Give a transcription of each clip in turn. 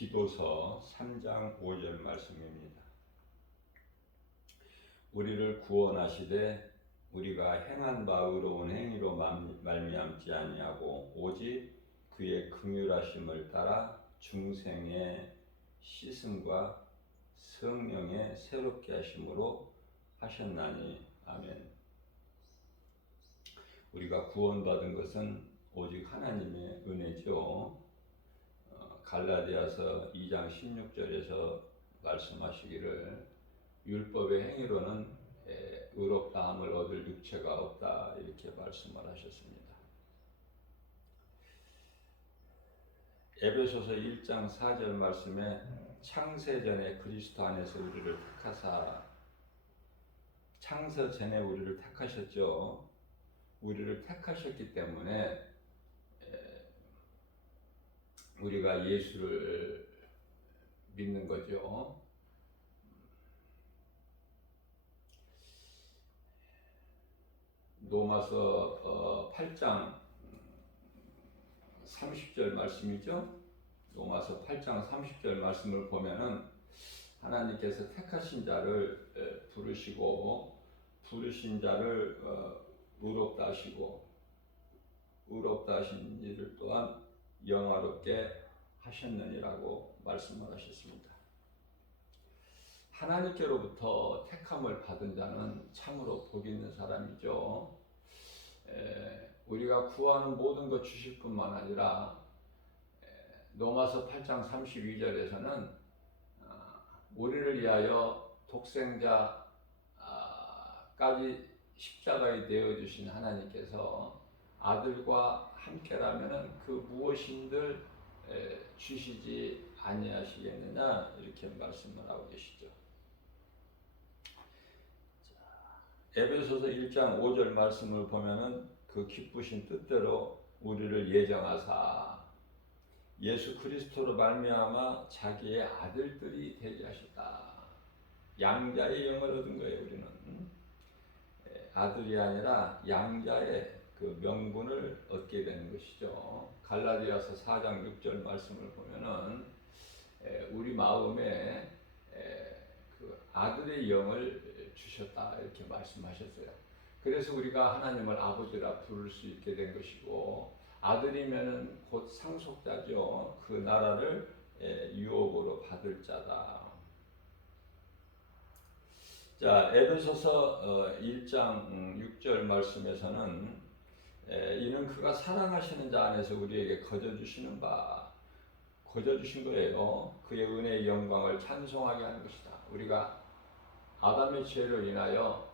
디도서 3장 5절 말씀입니다. 우리를 구원하시되 우리가 행한 바 의로운 행위로 말미암지 아니하고 오직 그의 긍휼하심을 따라 중생의 씻음과 성령의 새롭게 하심으로 하셨나니. 아멘. 우리가 구원받은 것은 오직 하나님의 은혜죠. 갈라디아서 2장 16절에서 말씀하시기를 율법의 행위로는 의롭다함을 얻을 육체가 없다, 이렇게 말씀을 하셨습니다. 에베소서 1장 4절 말씀에 창세전에 그리스도 안에서 우리를 택하사, 창세전에 우리를 택하셨죠. 우리를 택하셨기 때문에 우리가 예수를 믿는 거죠. 로마서 8장 30절 말씀이죠. 로마서 8장 30절 말씀을 보면은 하나님께서 택하신 자를 부르시고 부르신 자를 의롭다 하시고 의롭다 하신 이를 또한 영화롭게 하셨느니라고 말씀을 하셨습니다. 하나님께로부터 택함을 받은 자는 참으로 복 있는 사람이죠. 우리가 구하는 모든 것 주실 뿐만 아니라 로마서 8장 32절에서는 우리를 위하여 독생자까지 십자가에 되어주신 하나님께서 아들과 함께라면 그 무엇인들 주시지 아니하시겠느냐, 이렇게 말씀을 하고 계시죠. 에베소서 1장 5절 말씀을 보면은 그 기쁘신 뜻대로 우리를 예정하사 예수 그리스도로 말미암아 자기의 아들들이 되게 하셨다. 양자의 영을 얻은 거예요. 우리는 아들이 아니라 양자의 그 명분을 얻게 되는 것이죠. 갈라디아서 4장 6절 말씀을 보면은 우리 마음에 그 아들의 영을 주셨다, 이렇게 말씀하셨어요. 그래서 우리가 하나님을 아버지라 부를 수 있게 된 것이고, 아들이면은 곧 상속자죠. 그 나라를 유업으로 받을 자다. 자, 에베소서 1장 6절 말씀에서는 이는 그가 사랑하시는 자 안에서 우리에게 거저주시는 바, 거저주신 거예요. 그의 은혜의 영광을 찬송하게 하는 것이다. 우리가 아담의 죄로 인하여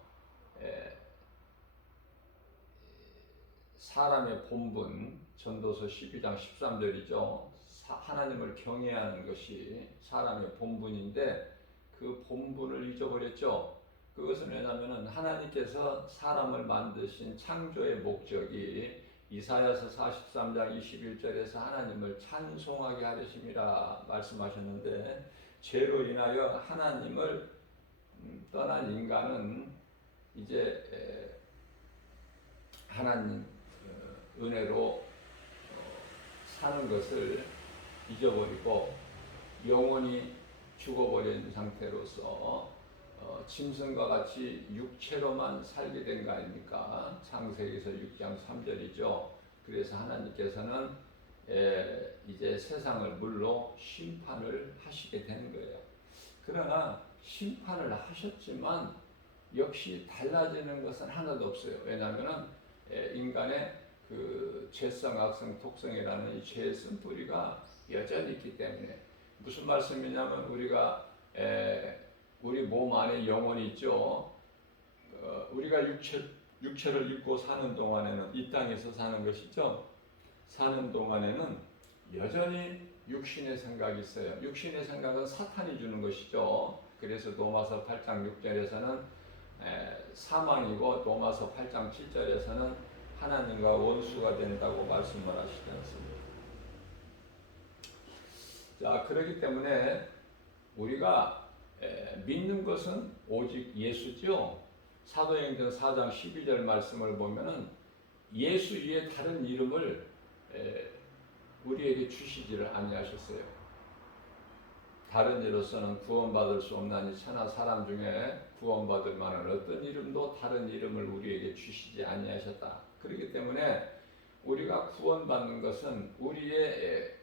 사람의 본분, 전도서 12장 13절이죠. 하나님을 경외하는 것이 사람의 본분인데 그 본분을 잊어버렸죠. 그것은 왜냐하면 하나님께서 사람을 만드신 창조의 목적이 이사야서 43장 21절에서 하나님을 찬송하게 하려심이라 말씀하셨는데, 죄로 인하여 하나님을 떠난 인간은 이제 하나님 은혜로 사는 것을 잊어버리고 영원히 죽어버린 상태로서 짐승과 같이 육체로만 살게 된 거 아닙니까? 창세기서 6장 3절이죠. 그래서 하나님께서는 이제 세상을 물로 심판을 하시게 되는 거예요. 그러나 심판을 하셨지만 역시 달라지는 것은 하나도 없어요. 왜냐하면 인간의 그 죄성, 악성, 독성이라는 이 죄의 쓴뿌리가 여전히 있기 때문에. 무슨 말씀이냐면 우리가 우리 몸 안에 영혼이 있죠. 우리가 육체를 입고 사는 동안에는, 이 땅에서 사는 것이죠. 사는 동안에는 여전히 육신의 생각이 있어요. 육신의 생각은 사탄이 주는 것이죠. 그래서 로마서 8장 6절에서는 사망이고 로마서 8장 7절에서는 하나님과 원수가 된다고 말씀을 하시지 않습니까? 자, 그렇기 때문에 우리가 믿는 것은 오직 예수죠. 사도행전 4장 12절 말씀을 보면은 예수 위에 다른 이름을 우리에게 주시지를 아니하셨어요. 다른 이로서는 구원받을 수 없나니 천하 사람 중에 구원받을 만한 어떤 이름도 다른 이름을 우리에게 주시지 아니하셨다. 그렇기 때문에 우리가 구원받는 것은 우리의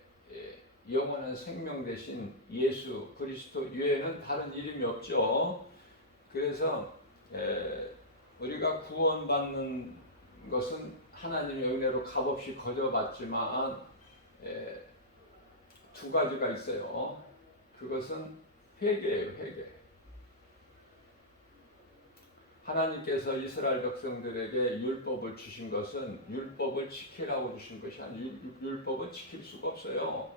영원한 생명 대신 예수 그리스도 외에는 다른 이름이 없죠. 그래서 우리가 구원받는 것은 하나님의 은혜로 값없이 거저받지만 두 가지가 있어요. 그것은 회개예요, 회개. 하나님께서 이스라엘 백성들에게 율법을 주신 것은 율법을 지키라고 주신 것이 아니고 율법은 지킬 수가 없어요.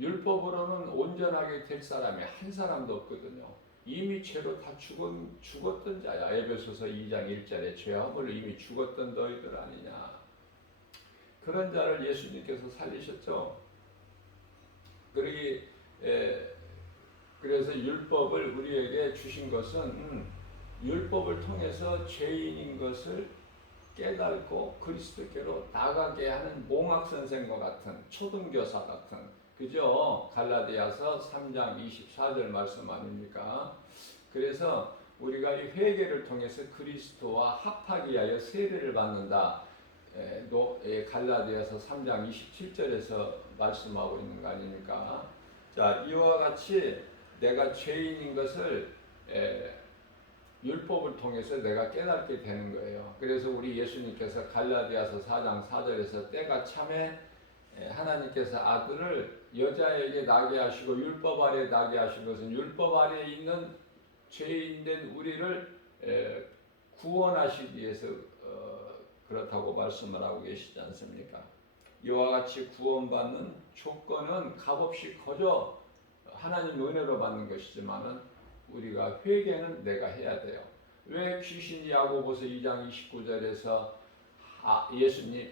율법으로는 온전하게 될 사람이 한 사람도 없거든요. 이미 죄로 다 죽었던 자야. 에베소서 2장 1절에 죄함으로 이미 죽었던 너희들 아니냐. 그런 자를 예수님께서 살리셨죠. 그래서 율법을 우리에게 주신 것은 율법을 통해서 죄인인 것을 깨닫고 그리스도께로 나가게 하는 몽학선생과 같은 초등교사 같은, 그죠? 갈라디아서 3장 24절 말씀 아닙니까? 그래서 우리가 이 회개를 통해서 그리스도와 합하기 위하여 세례를 받는다. 갈라디아서 3장 27절에서 말씀하고 있는 거 아닙니까? 자, 이와 같이 내가 죄인인 것을 율법을 통해서 내가 깨닫게 되는 거예요. 그래서 우리 예수님께서 갈라디아서 4장 4절에서 때가 참에 하나님께서 아들을 여자에게 나게 하시고 율법 아래 나게 하신 것은 율법 아래에 있는 죄인된 우리를 구원하시기 위해서 그렇다고 말씀을 하고 계시지 않습니까? 이와 같이 구원받는 조건은 값없이 거저 하나님 은혜로 받는 것이지만은 우리가 회개는 내가 해야 돼요. 왜 귀신이 야고보서 2장 29절에서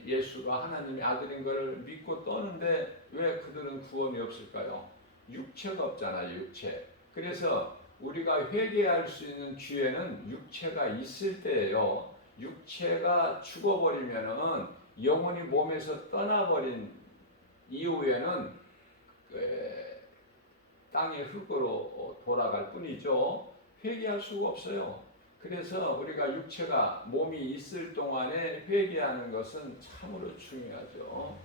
예수가 하나님의 아들인 것을 믿고 떠는데 왜 그들은 구원이 없을까요? 육체가 없잖아요, 육체. 그래서 우리가 회개할 수 있는 기회는 육체가 있을 때예요. 육체가 죽어버리면은 영혼이 몸에서 떠나버린 이후에는 땅의 흙으로 돌아갈 뿐이죠. 회개할 수가 없어요. 그래서 우리가 육체가 몸이 있을 동안에 회개하는 것은 참으로 중요하죠.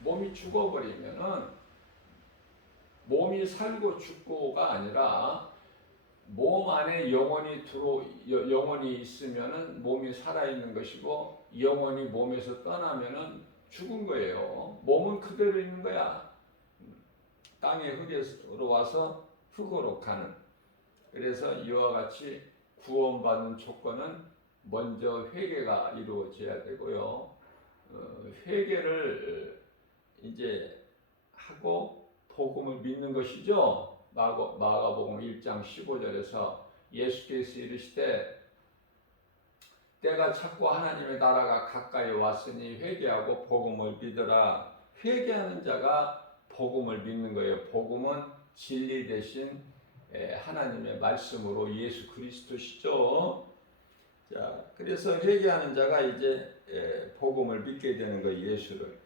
몸이 죽어버리면은 몸이 살고 죽고가 아니라 몸 안에 영혼이 있으면은 몸이 살아있는 것이고 영혼이 몸에서 떠나면은 죽은 거예요. 몸은 그대로 있는 거야. 땅의 흙으로 와서 흙으로 가는. 그래서 이와 같이 구원받는 조건은 먼저 회개가 이루어져야 되고요. 회개를 이제 하고 복음을 믿는 것이죠. 마가복음 1장 15절에서 예수께서 이르시되 때가 찼고 하나님의 나라가 가까이 왔으니 회개하고 복음을 믿으라. 회개하는 자가 복음을 믿는 거예요. 복음은 진리 대신 하나님의 말씀으로 예수 그리스도시죠. 자, 그래서 회개하는 자가 이제 복음을 믿게 되는 거예요. 예수를.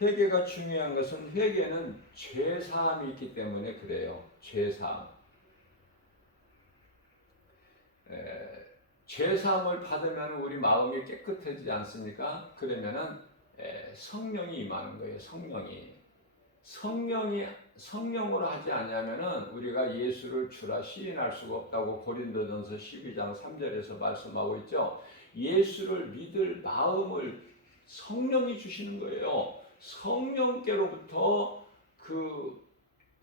회개가 중요한 것은 회개는 죄 사함이 있기 때문에 그래요. 죄 사함. 죄 사함을 받으면 우리 마음이 깨끗해지지 않습니까? 그러면은 성령이 임하는 거예요. 성령으로 하지 않냐면은 우리가 예수를 주라 시인할 수가 없다고 고린도전서 12장 3절에서 말씀하고 있죠. 예수를 믿을 마음을 성령이 주시는 거예요. 성령께로부터 그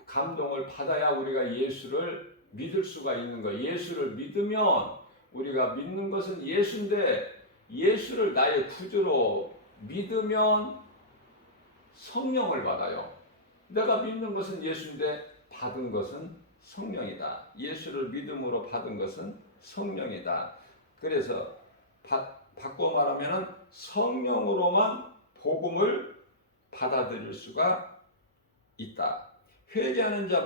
감동을 받아야 우리가 예수를 믿을 수가 있는 거예요. 예수를 믿으면 우리가 믿는 것은 예수인데 예수를 나의 구주로 믿으면 성령을 받아요. 내가 믿는 것은 예수인데 받은 것은 성령이다. 예수를 믿음으로 받은 것은 성령이다. 그래서 바꿔 말하면 성령으로만 복음을 받아들일 수가 있다. 회개하는 자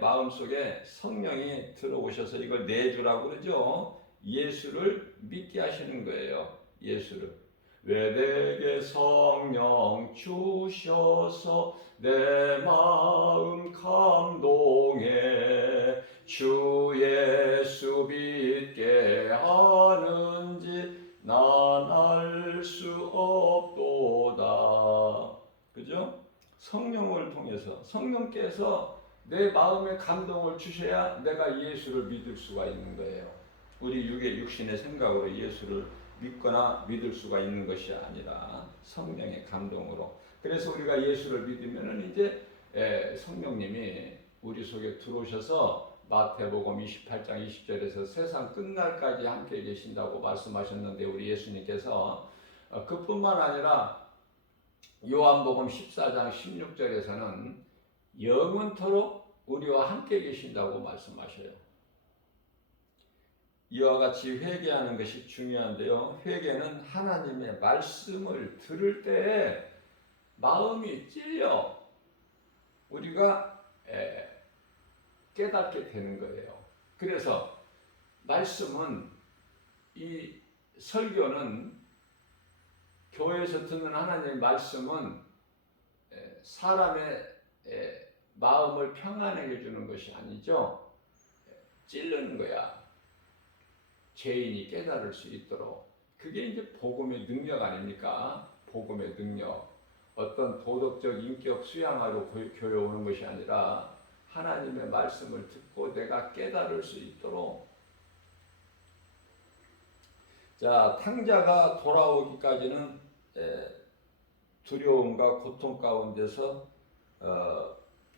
마음속에 성령이 들어오셔서 이걸 내주라고 그러죠. 예수를 믿게 하시는 거예요. 예수를. 왜 내게 성령 주셔서 내 마음 감동해 주 예수 믿게 하는지 난 알 수 없도다. 그죠? 성령을 통해서 성령께서 내 마음에 감동을 주셔야 내가 예수를 믿을 수가 있는 거예요. 우리 육신의 생각으로 예수를 믿거나 믿을 수가 있는 것이 아니라 성령의 감동으로. 그래서 우리가 예수를 믿으면은 이제 성령님이 우리 속에 들어오셔서 마태복음 28장 20절에서 세상 끝날까지 함께 계신다고 말씀하셨는데, 우리 예수님께서 그뿐만 아니라 요한복음 14장 16절에서는 영원토록 우리와 함께 계신다고 말씀하셔요. 이와 같이 회개하는 것이 중요한데요. 회개는 하나님의 말씀을 들을 때에 마음이 찔려 우리가 깨닫게 되는 거예요. 그래서 말씀은, 이 설교는, 교회에서 듣는 하나님의 말씀은 사람의 마음을 평안하게 해주는 것이 아니죠. 찌르는 거야. 죄인이 깨달을 수 있도록. 그게 이제 복음의 능력 아닙니까? 복음의 능력. 어떤 도덕적 인격 수양하러 교회 오는 것이 아니라 하나님의 말씀을 듣고 내가 깨달을 수 있도록. 자, 탕자가 돌아오기까지는 두려움과 고통 가운데서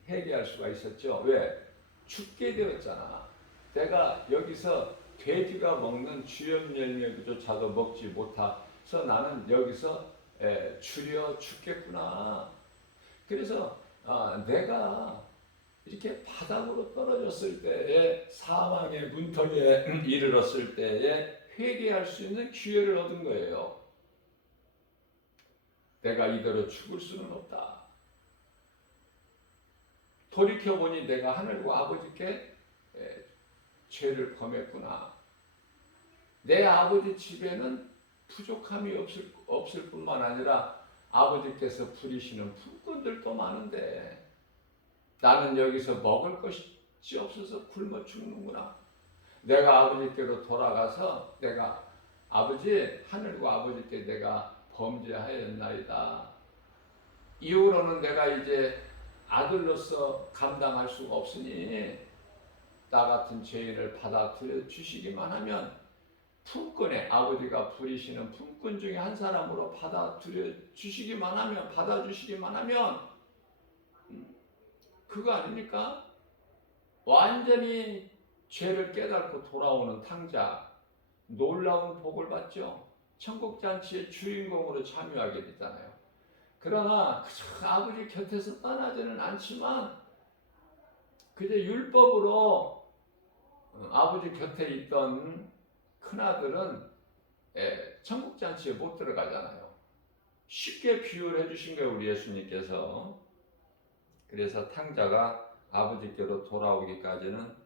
회개할 수가 있었죠. 왜? 죽게 되었잖아. 내가 여기서 돼지가 먹는 주염 열매조차도 먹지 못해서 나는 여기서 줄여 죽겠구나. 그래서 내가 이렇게 바닥으로 떨어졌을 때에, 사망의 문턱에 이르렀을 때에 회개할 수 있는 기회를 얻은 거예요. 내가 이대로 죽을 수는 없다. 돌이켜보니 내가 하늘과 아버지께 죄를 범했구나. 내 아버지 집에는 부족함이 없을 뿐만 아니라 아버지께서 부리시는 품꾼들도 많은데 나는 여기서 먹을 것이 없어서 굶어 죽는구나. 내가 아버지께로 돌아가서 내가 아버지, 하늘과 아버지께 내가 범죄하였나이다. 이후로는 내가 이제 아들로서 감당할 수가 없으니 나 같은 죄인을 받아들여 주시기만 하면, 품꾼에, 아버지가 부리시는 품꾼 중에 한 사람으로 받아들여 주시기만 하면, 받아주시기만 하면 그거 아닙니까? 완전히 죄를 깨닫고 돌아오는 탕자, 놀라운 복을 받죠. 천국잔치의 주인공으로 참여하게 되잖아요. 그러나 그저 아버지 곁에서 떠나지는 않지만 그저 율법으로 아버지 곁에 있던 큰아들은 천국잔치에 못 들어가잖아요. 쉽게 비유를 해주신 거예요, 우리 예수님께서. 그래서 탕자가 아버지께로 돌아오기까지는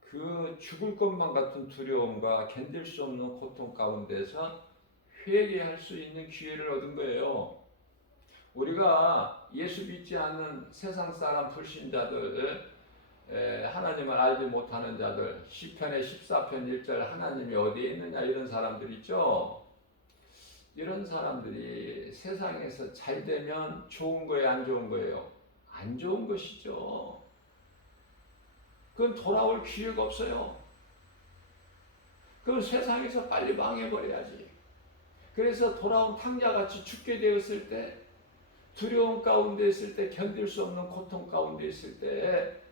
그 죽을 것만 같은 두려움과 견딜 수 없는 고통 가운데서 회개할 수 있는 기회를 얻은 거예요. 우리가 예수 믿지 않는 세상 사람 불신자들, 하나님을 알지 못하는 자들, 시편의 14편 1절 하나님이 어디에 있느냐 이런 사람들 있죠. 이런 사람들이 세상에서 잘 되면 좋은 거예요, 안 좋은 거예요? 안 좋은 것이죠. 그건 돌아올 기회가 없어요. 그건 세상에서 빨리 망해버려야지. 그래서 돌아온 탕자같이 죽게 되었을 때, 두려움 가운데 있을 때, 견딜 수 없는 고통 가운데 있을 때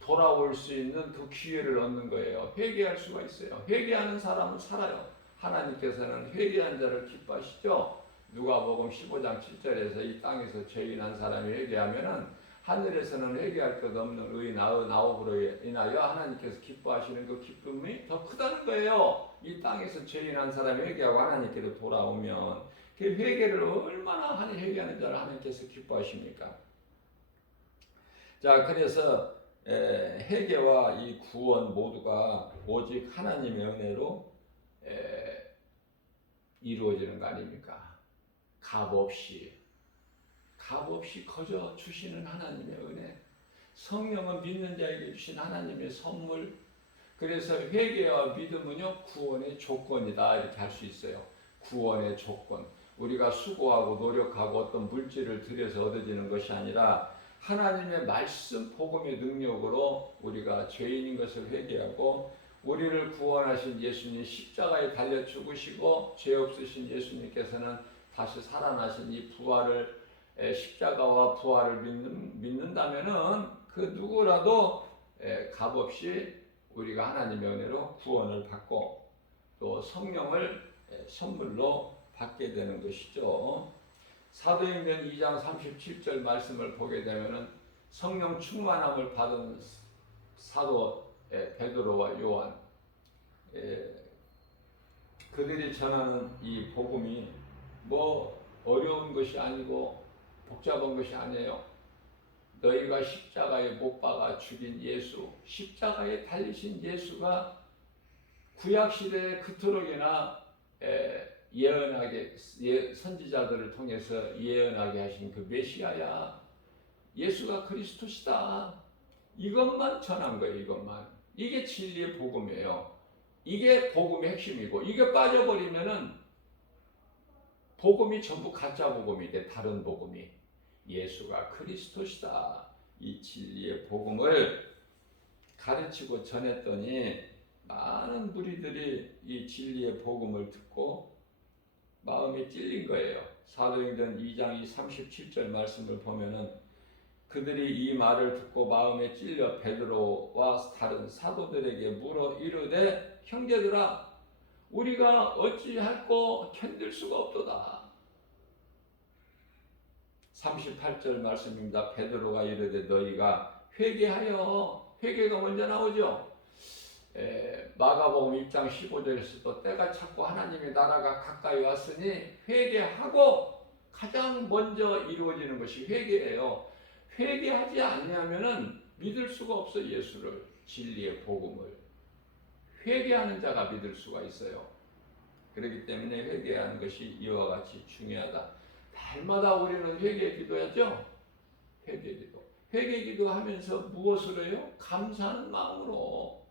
돌아올 수 있는 그 기회를 얻는 거예요. 회개할 수가 있어요. 회개하는 사람은 살아요. 하나님께서는 회개한 자를 기뻐하시죠. 누가복음 15장 7절에서 이 땅에서 죄인한 사람이 회개하면은 하늘에서는 회개할 것 없는 의인 아홉으로 인하여 하나님께서 기뻐하시는 그 기쁨이 더 크다는 거예요. 이 땅에서 죄인한 사람이 회개하고 하나님께로 돌아오면 그 회개를 얼마나 회개하는 자를 하나님께서 기뻐하십니까? 자, 그래서 회개와 이 구원 모두가 오직 하나님의 은혜로 이루어지는 거 아닙니까? 값없이 거저 주시는 하나님의 은혜. 성령은 믿는 자에게 주신 하나님의 선물. 그래서 회개와 믿음은요 구원의 조건이다 이렇게 할 수 있어요. 구원의 조건. 우리가 수고하고 노력하고 어떤 물질을 들여서 얻어지는 것이 아니라 하나님의 말씀 복음의 능력으로 우리가 죄인인 것을 회개하고 우리를 구원하신 예수님 십자가에 달려 죽으시고 죄 없으신 예수님께서는 다시 살아나신 이 부활을 십자가와 부활을 믿는다면은 그 누구라도 값없이 우리가 하나님의 은혜로 구원을 받고 또 성령을 선물로 받게 되는 것이죠. 사도행전 2장 37절 말씀을 보게 되면은 성령 충만함을 받은 사도 베드로와 요한, 그들이 전하는 이 복음이 뭐 어려운 것이 아니고 복잡한 것이 아니에요. 너희가 십자가에 못 박아 죽인 예수, 십자가에 달리신 예수가 구약시대에 그토록이나 예언하게 선지자들을 통해서 예언하게 하신 그 메시아야. 예수가 그리스도시다. 이것만 전한 거예요. 이것만. 이게 진리의 복음이에요. 이게 복음의 핵심이고 이게 빠져버리면은 복음이 전부 가짜 복음이 돼. 다른 복음이. 예수가 그리스도시다. 이 진리의 복음을 가르치고 전했더니 많은 무리들이 이 진리의 복음을 듣고 마음이 찔린 거예요. 사도행전 2장 37절 말씀을 보면은 그들이 이 말을 듣고 마음에 찔려 베드로와 다른 사도들에게 물어 이르되 형제들아 우리가 어찌할꼬 견딜 수가 없도다. 38절 말씀입니다. 베드로가 이르되 너희가 회개하여. 회개가 먼저 나오죠. 마가복음 1장 15절에서도 때가 찼고 하나님의 나라가 가까이 왔으니 회개하고. 가장 먼저 이루어지는 것이 회개예요. 회개하지 않으면은 믿을 수가 없어. 예수를, 진리의 복음을. 회개하는 자가 믿을 수가 있어요. 그렇기 때문에 회개하는 것이 이와 같이 중요하다. 날마다 우리는 회개 기도하죠. 회개 기도. 회개 기도하면서 무엇을 해요? 감사하는 마음으로.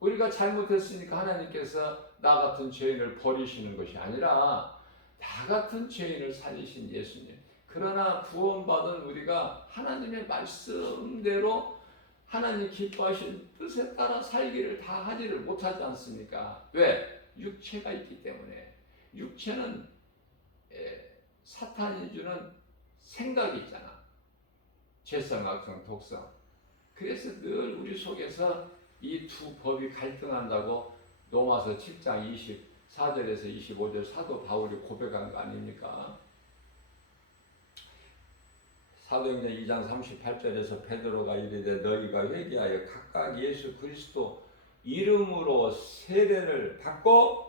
우리가 잘못했으니까 하나님께서 나 같은 죄인을 버리시는 것이 아니라 나 같은 죄인을 살리신 예수님. 그러나 구원받은 우리가 하나님의 말씀대로 하나님 기뻐하신 뜻에 따라 살기를 다 하지를 못하지 않습니까? 왜? 육체가 있기 때문에. 육체는 사탄이 주는 생각이 있잖아. 죄성, 악성, 독성. 그래서 늘 우리 속에서 이 두 법이 갈등한다고 로마서 7장 24절에서 25절 사도 바울이 고백한 거 아닙니까? 사도행전 2장 38절에서 베드로가 이르되 너희가 회개하여 각각 예수 그리스도 이름으로 세례를 받고.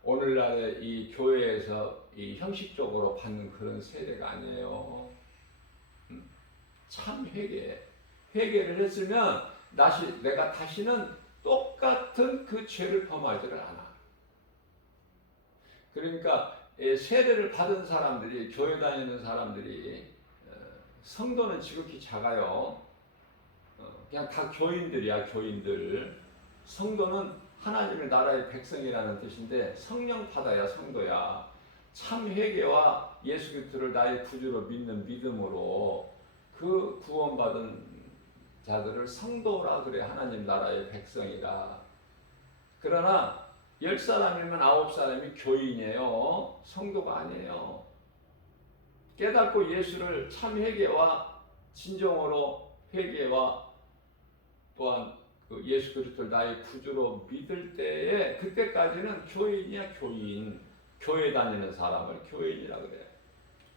오늘날의 이 교회에서 이 형식적으로 받는 그런 세례가 아니에요. 참 회개를 했으면 내가 다시는 똑같은 그 죄를 범하지를 않아. 그러니까 세례를 받은 사람들이, 교회 다니는 사람들이, 성도는 지극히 작아요. 그냥 다 교인들이야. 교인들. 성도는 하나님의 나라의 백성이라는 뜻인데 성령 받아야 성도야. 참 회개와 예수 그리스도를 나의 구주로 믿는 믿음으로 그 구원받은 자들을 성도라 그래. 하나님 나라의 백성이라. 그러나 10사람이면 9사람이 교인이에요. 성도가 아니에요. 깨닫고 예수를 참 회개와 진정으로 회개와 또한 그 예수 그리스도를 나의 구주로 믿을 때에 그때까지는 교인이야. 교인. 교회 다니는 사람을 교인이라 그래.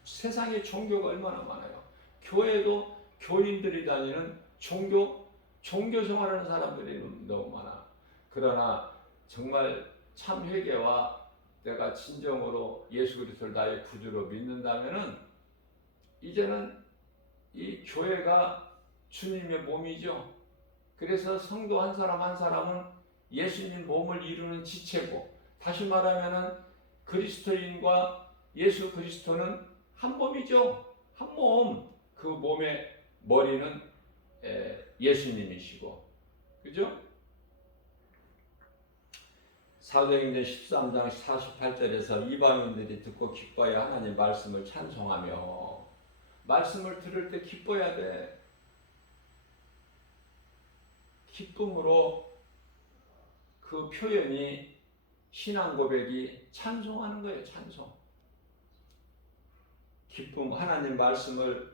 세상에 종교가 얼마나 많아요. 교회도 교인들이 다니는 종교 생활하는 사람들이 너무 많아. 그러나 정말 참 회개와 내가 진정으로 예수 그리스도를 나의 구주로 믿는다면은 이제는 이 교회가 주님의 몸이죠. 그래서 성도 한 사람 한 사람은 예수님 몸을 이루는 지체고, 다시 말하면은 그리스도인과 예수 그리스도는 한 몸이죠. 한 몸. 그 몸의 머리는 예수님이시고, 그죠? 사도행전 13장 48절에서 이방인들이 듣고 기뻐하여 하나님 말씀을 찬송하며, 말씀을 들을 때 기뻐해야 돼. 기쁨으로 그 표현이, 신앙 고백이 찬송하는 거예요. 찬송. 기쁨, 하나님 말씀을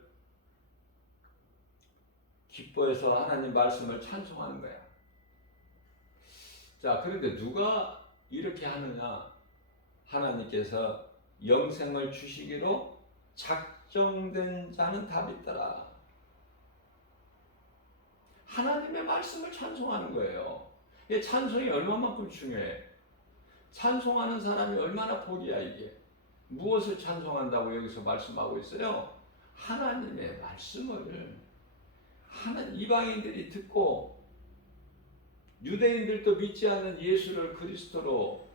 기뻐해서 하나님 말씀을 찬송하는 거야. 자, 그런데 누가 이렇게 하느냐? 하나님께서 영생을 주시기로 작정된 자는 답이 있더라. 하나님의 말씀을 찬송하는 거예요. 이 찬송이 얼마만큼 중요해. 찬송하는 사람이 얼마나 복이야 이게. 무엇을 찬송한다고 여기서 말씀하고 있어요? 하나님의 말씀을. 이방인들이 듣고 유대인들도 믿지 않는 예수를 그리스도로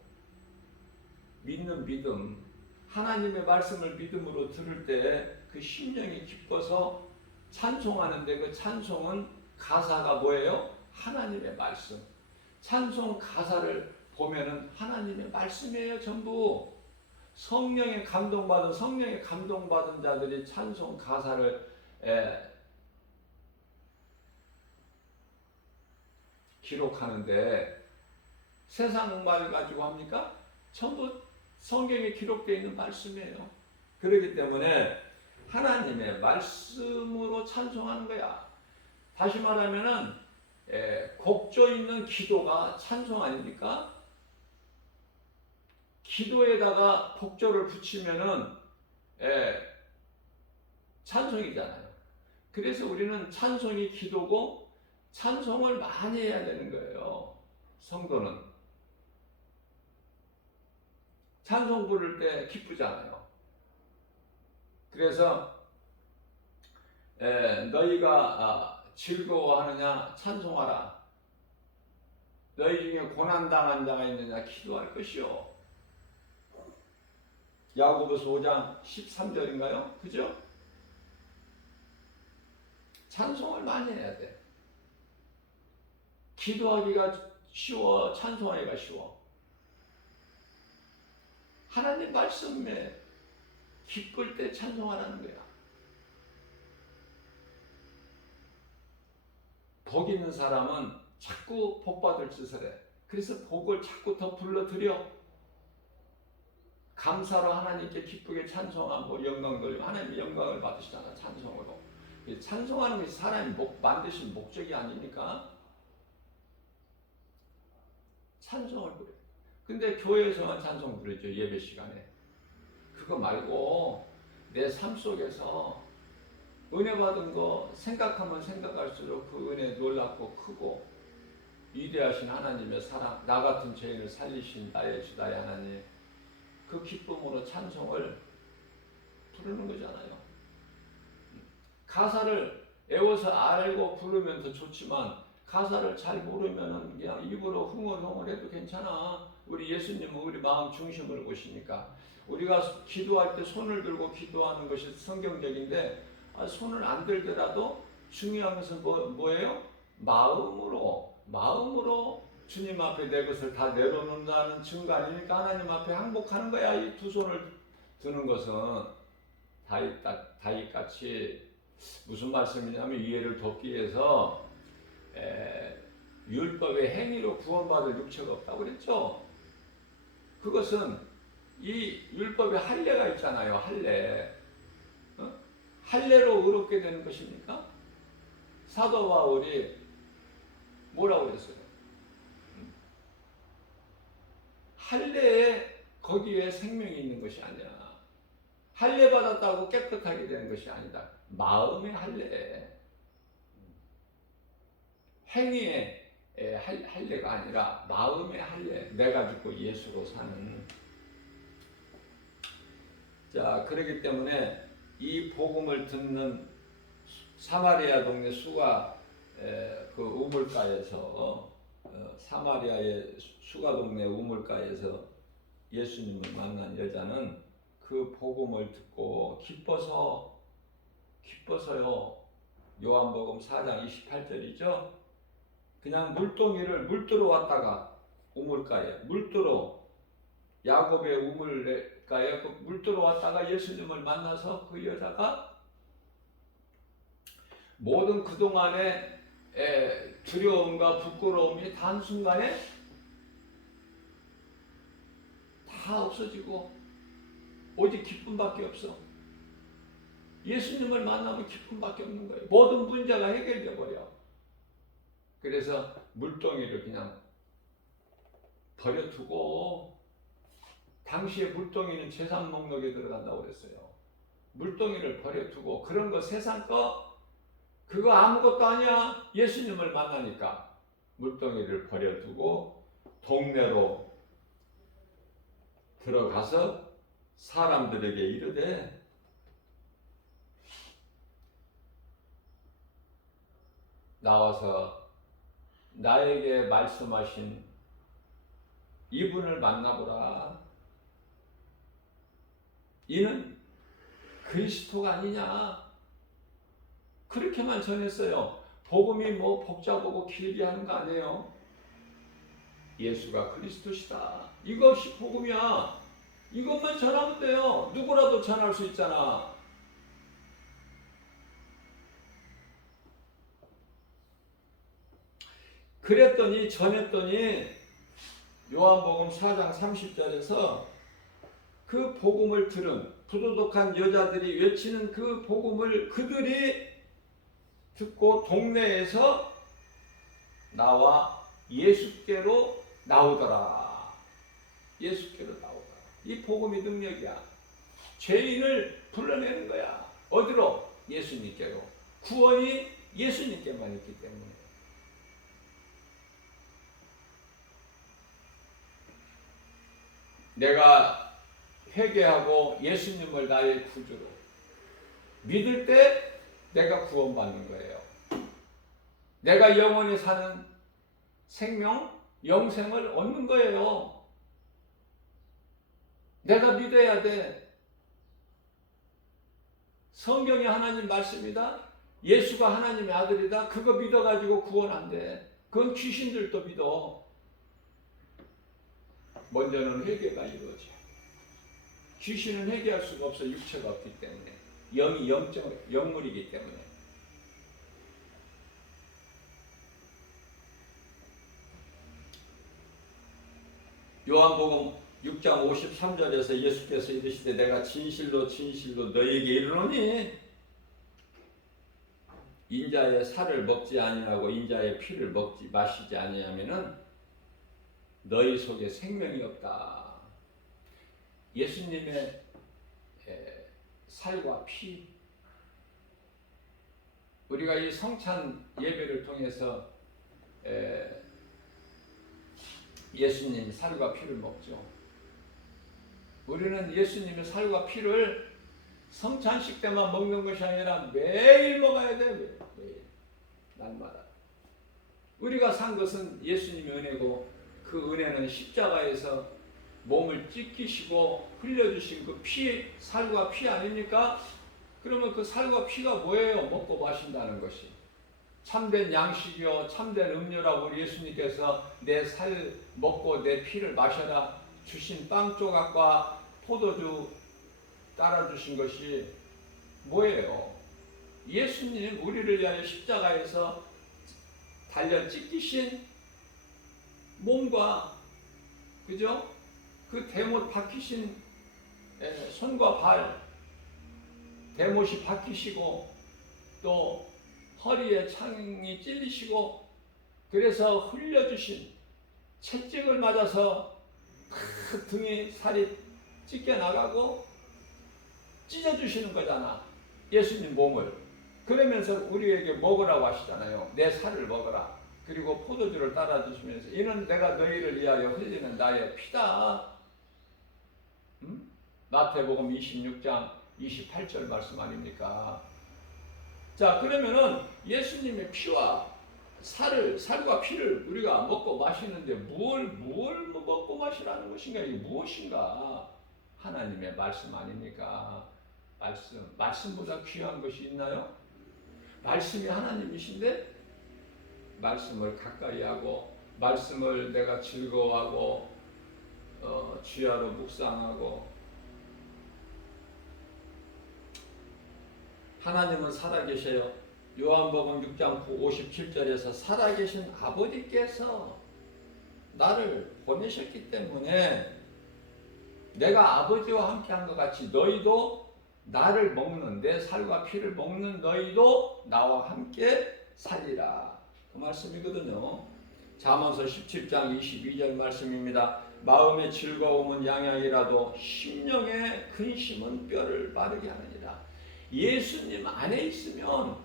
믿는 믿음, 하나님의 말씀을 믿음으로 들을 때 그 심령이 기뻐서 찬송하는데, 그 찬송은 가사가 뭐예요? 하나님의 말씀. 찬송 가사를 보면은 하나님의 말씀이에요. 전부 성령의 감동받은 자들이 찬송 가사를 기록하는데, 세상 말 가지고 합니까? 전부 성경에 기록되어 있는 말씀이에요. 그렇기 때문에 하나님의 말씀으로 찬송하는 거야. 다시 말하면은 곡조 있는 기도가 찬송 아닙니까? 기도에다가 곡조를 붙이면은 찬송이잖아요. 그래서 우리는 찬송이 기도고 찬송을 많이 해야 되는 거예요. 성도는 찬송 부를 때 기쁘잖아요. 그래서 너희가 즐거워하느냐 찬송하라. 너희 중에 고난당한 자가 있느냐 기도할 것이요. 야고보서 5장 13절인가요? 그죠? 찬송을 많이 해야 돼. 기도하기가 쉬워, 찬송하기가 쉬워. 하나님 말씀에 기쁠 때 찬송하라는 거야. 복 있는 사람은 자꾸 복 받을 짓을 해. 그래서 복을 자꾸 더 불러들여. 감사로 하나님께 기쁘게 찬송하고 영광 돌리고, 하나님의 영광을 받으시잖아, 찬송으로. 찬송하는 것이 사람이 만드신 목적이 아닙니까? 찬송을 부려. 근데 교회에서만 찬송 부르죠, 예배 시간에. 그거 말고 내 삶 속에서 은혜 받은 거 생각하면 생각할수록 그 은혜 놀랍고 크고, 위대하신 하나님의 사랑, 나 같은 죄인을 살리신 나의 주 나의 하나님, 그 기쁨으로 찬송을 부르는 거잖아요. 가사를 애워서 알고 부르면 더 좋지만, 가사를 잘 모르면 그냥 입으로 흥얼흥얼해도 괜찮아. 우리 예수님은 우리 마음 중심을 보시니까. 우리가 기도할 때 손을 들고 기도하는 것이 성경적인데, 손을 안 들더라도 중요한 것은 뭐예요? 마음으로 주님 앞에 내 것을 다 내려놓는다는 증거 아닙니까? 하나님 앞에 항복하는 거야. 이 두 손을 드는 것은 다윗같이. 무슨 말씀이냐면, 이해를 돕기 위해서 율법의 행위로 구원받을 육체가 없다고 그랬죠. 그것은 이 율법의 할례가 있잖아요. 할례. 할례로 의롭게 되는 것입니까? 사도 바울이 뭐라고 그랬어요? 할례에 거기에 생명이 있는 것이 아니라, 할례 받았다고 깨끗하게 되는 것이 아니다. 마음의 할례, 행위의 할례가 아니라 마음의 할례, 내가 죽고 예수로 사는. 자, 그렇기 때문에 이 복음을 듣는 사마리아 동네 수가 그 우물가에서, 사마리아의 수가 동네 우물가에서 예수님을 만난 여자는 그 복음을 듣고 기뻐서요 요한복음 4장 28절이죠. 그냥 물동이를 물들어 왔다가 우물가에 물들어 야곱의 우물가에 그 물들어 왔다가 예수님을 만나서 그 여자가 모든 그동안의 두려움과 부끄러움이 단순간에 다 없어지고 오직 기쁨밖에 없어. 예수님을 만나면 기쁨밖에 없는 거예요. 모든 문제가 해결돼 버려. 그래서 물동이를 그냥 버려두고, 당시에 물동이는 재산 목록에 들어간다고 그랬어요. 물동이를 버려두고, 그런 거 세상 거 그거 아무것도 아니야. 예수님을 만나니까 물동이를 버려두고 동네로 들어가서 사람들에게 이르되 나와서 나에게 말씀하신 이분을 만나보라. 이는 그리스도가 아니냐. 그렇게만 전했어요. 복음이 뭐 복잡하고 길게 하는 거 아니에요. 예수가 그리스도시다. 이것이 복음이야. 이것만 전하면 돼요. 누구라도 전할 수 있잖아. 그랬더니 전했더니 요한복음 4장 30절에서 그 복음을 들은 부도덕한 여자들이 외치는 그 복음을 그들이 듣고 동네에서 나와 예수께로 나오더라. 예수께로 나오더라. 이 복음이 능력이야. 죄인을 불러내는 거야. 어디로? 예수님께로. 구원이 예수님께만 있기 때문에. 내가 회개하고 예수님을 나의 구주로 믿을 때 내가 구원받는 거예요. 내가 영원히 사는 생명, 영생을 얻는 거예요. 내가 믿어야 돼. 성경이 하나님 말씀이다. 예수가 하나님의 아들이다. 그거 믿어가지고 구원 안 돼. 그건 귀신들도 믿어. 먼저는 회개가 이루어져. 귀신은 회개할 수가 없어. 육체가 없기 때문에. 영이 영물이기 때문에. 요한복음 6장 53절에서 예수께서 이르시되 내가 진실로 진실로 너희에게 이르노니 인자의 살을 먹지 아니하고 인자의 피를 먹지 마시지 아니하면은 너희 속에 생명이 없다. 예수님의 살과 피, 우리가 이 성찬 예배를 통해서 예수님 살과 피를 먹죠. 우리는 예수님의 살과 피를 성찬식 때만 먹는 것이 아니라 매일 먹어야 돼. 매일. 날마다. 우리가 산 것은 예수님의 은혜고 그 은혜는 십자가에서 몸을 찢기시고 흘려주신 그 피, 살과 피 아닙니까? 그러면 그 살과 피가 뭐예요? 먹고 마신다는 것이. 참된 양식이요 참된 음료라고 우리 예수님께서 내 살 먹고 내 피를 마셔라 주신 빵 조각과 포도주 따라주신 것이 뭐예요? 예수님 우리를 위하여 십자가에서 달려 찢기신 몸과, 그죠? 그 대못 박히신 손과 발, 대못이 박히시고 또 허리에 창이 찔리시고 그래서 흘려주신 채찍을 맞아서 등이 살이 찢겨 나가고 찢어주시는 거잖아. 예수님 몸을. 그러면서 우리에게 먹으라고 하시잖아요. 내 살을 먹어라. 그리고 포도주를 따라주시면서 이는 내가 너희를 위하여 흘리는 나의 피다. 마태복음 26장 28절 말씀 아닙니까? 자, 그러면은 예수님의 피와 살과 피를 우리가 먹고 마시는데 뭘 먹고 마시라는 것인가? 이게 무엇인가? 하나님의 말씀 아닙니까? 말씀보다 귀한 것이 있나요? 말씀이 하나님이신데 말씀을 가까이 하고 말씀을 내가 즐거워하고 주야로 묵상하고 하나님은 살아계셔요. 요한복음 6장 57절에서 살아계신 아버지께서 나를 보내셨기 때문에 내가 아버지와 함께한 것 같이 너희도 나를 먹는 내 살과 피를 먹는 너희도 나와 함께 살리라. 그 말씀이거든요. 잠언서 17장 22절 말씀입니다. 마음의 즐거움은 양양이라도 심령의 근심은 뼈를 마르게 하느니라. 예수님 안에 있으면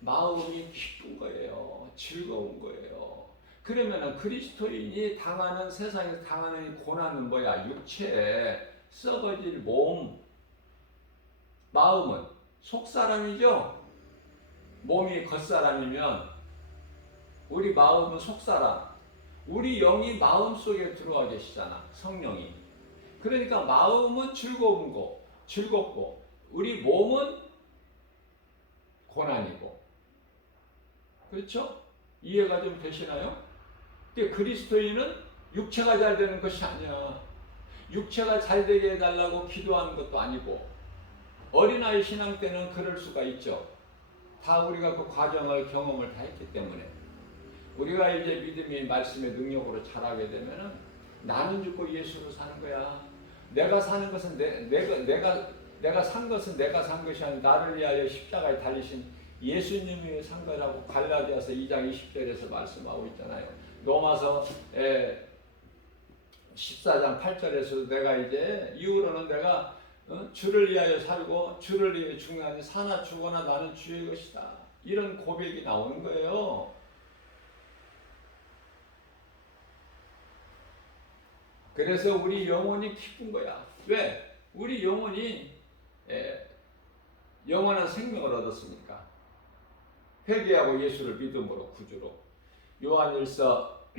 마음이 기쁜 거예요. 즐거운 거예요. 그러면은 그리스도인이 당하는 세상에서 당하는 고난은 뭐야? 육체, 썩어질 몸, 마음은 속사람이죠. 몸이 겉사람이면 우리 마음은 속사람. 우리 영이 마음 속에 들어와 계시잖아. 성령이. 그러니까 마음은 즐겁고 우리 몸은 고난이고. 그렇죠? 이해가 좀 되시나요? 근데 그리스도인은 육체가 잘 되는 것이 아니야. 육체가 잘 되게 해달라고 기도하는 것도 아니고 어린아이 신앙 때는 그럴 수가 있죠. 다 우리가 그 과정을 경험을 다 했기 때문에 우리가 이제 믿음이 말씀의 능력으로 자라게 되면은 나는 죽고 예수로 사는 거야. 내가 사는 것은 내가 산 것은 내가 산 것이 아니라 나를 위하여 십자가에 달리신 예수님이 산 거라고 갈라디아서 2장 20절에서 말씀하고 있잖아요. 로마서 14장 8절에서 내가 이제 이후로는 내가 주를 위하여 살고 주를 위하여 죽나니 사나 죽거나 나는 주의 것이다. 이런 고백이 나오는 거예요. 그래서 우리 영혼이 기쁜 거야. 왜? 우리 영혼이 영원한 생명을 얻었으니까. 회개하고 예수를 믿음으로 구주로. 요한일서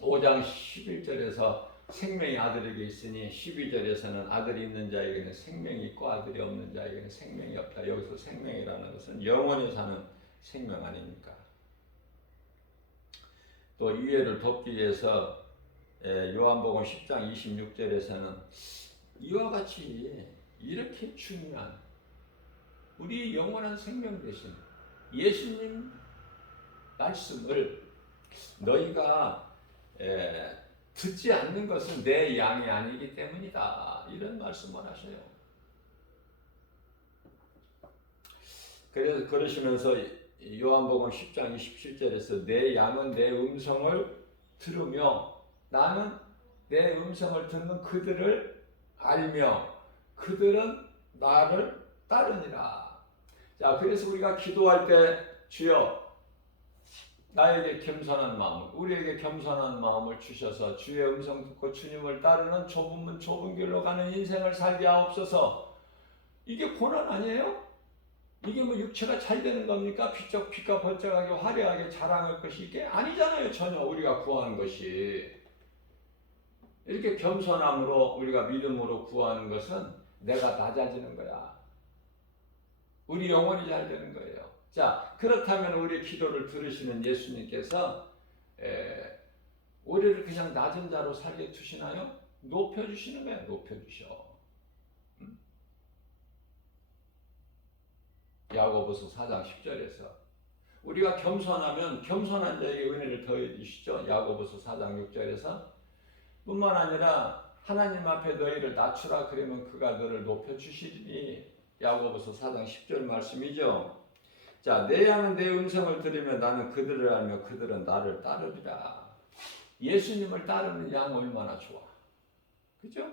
5장 11절에서 생명이 아들에게 있으니 12절에서는 아들이 있는 자에게는 생명이 있고 아들이 없는 자에게는 생명이 없다. 여기서 생명이라는 것은 영원히 사는 생명 아닙니까? 또 이해를 돕기 위해서 요한복음 10장 26절에서는 이와 같이 이렇게 중요한 우리 영원한 생명 되신 예수님 말씀을 너희가 듣지 않는 것은 내 양이 아니기 때문이다. 이런 말씀을 하셔요. 그래서 그러시면서 요한복음 10장 27절에서 내 양은 내 음성을 들으며 나는 내 음성을 듣는 그들을 알며 그들은 나를 따르니라. 자, 그래서 우리가 기도할 때 주여 나에게 겸손한 마음을, 우리에게 겸손한 마음을 주셔서 주의 음성 듣고 주님을 따르는 좁은 문 좁은 길로 가는 인생을 살게 하옵소서. 이게 고난 아니에요? 이게 뭐 육체가 잘 되는 겁니까? 빛과 번쩍하게 화려하게 자랑할 것이 이게 아니잖아요. 전혀 우리가 구하는 것이. 이렇게 겸손함으로 우리가 믿음으로 구하는 것은 내가 낮아지는 거야. 우리 영혼이 잘 되는 거예요. 자, 그렇다면 우리 기도를 들으시는 예수님께서 우리를 그냥 낮은 자로 살게 두시나요? 높여주시는 거야. 높여주셔. 야고보서 4장 10절에서 우리가 겸손하면 겸손한 자에게 은혜를 더해 주시죠. 야고보서 4장 6절에서 뿐만 아니라 하나님 앞에 너희를 낮추라 그러면 그가 너를 높여주시리니 야고보서 4장 10절 말씀이죠. 자, 내 양은 내 음성을 들으며 나는 그들을 알며 그들은 나를 따르리라. 예수님을 따르는 양 얼마나 좋아. 그죠?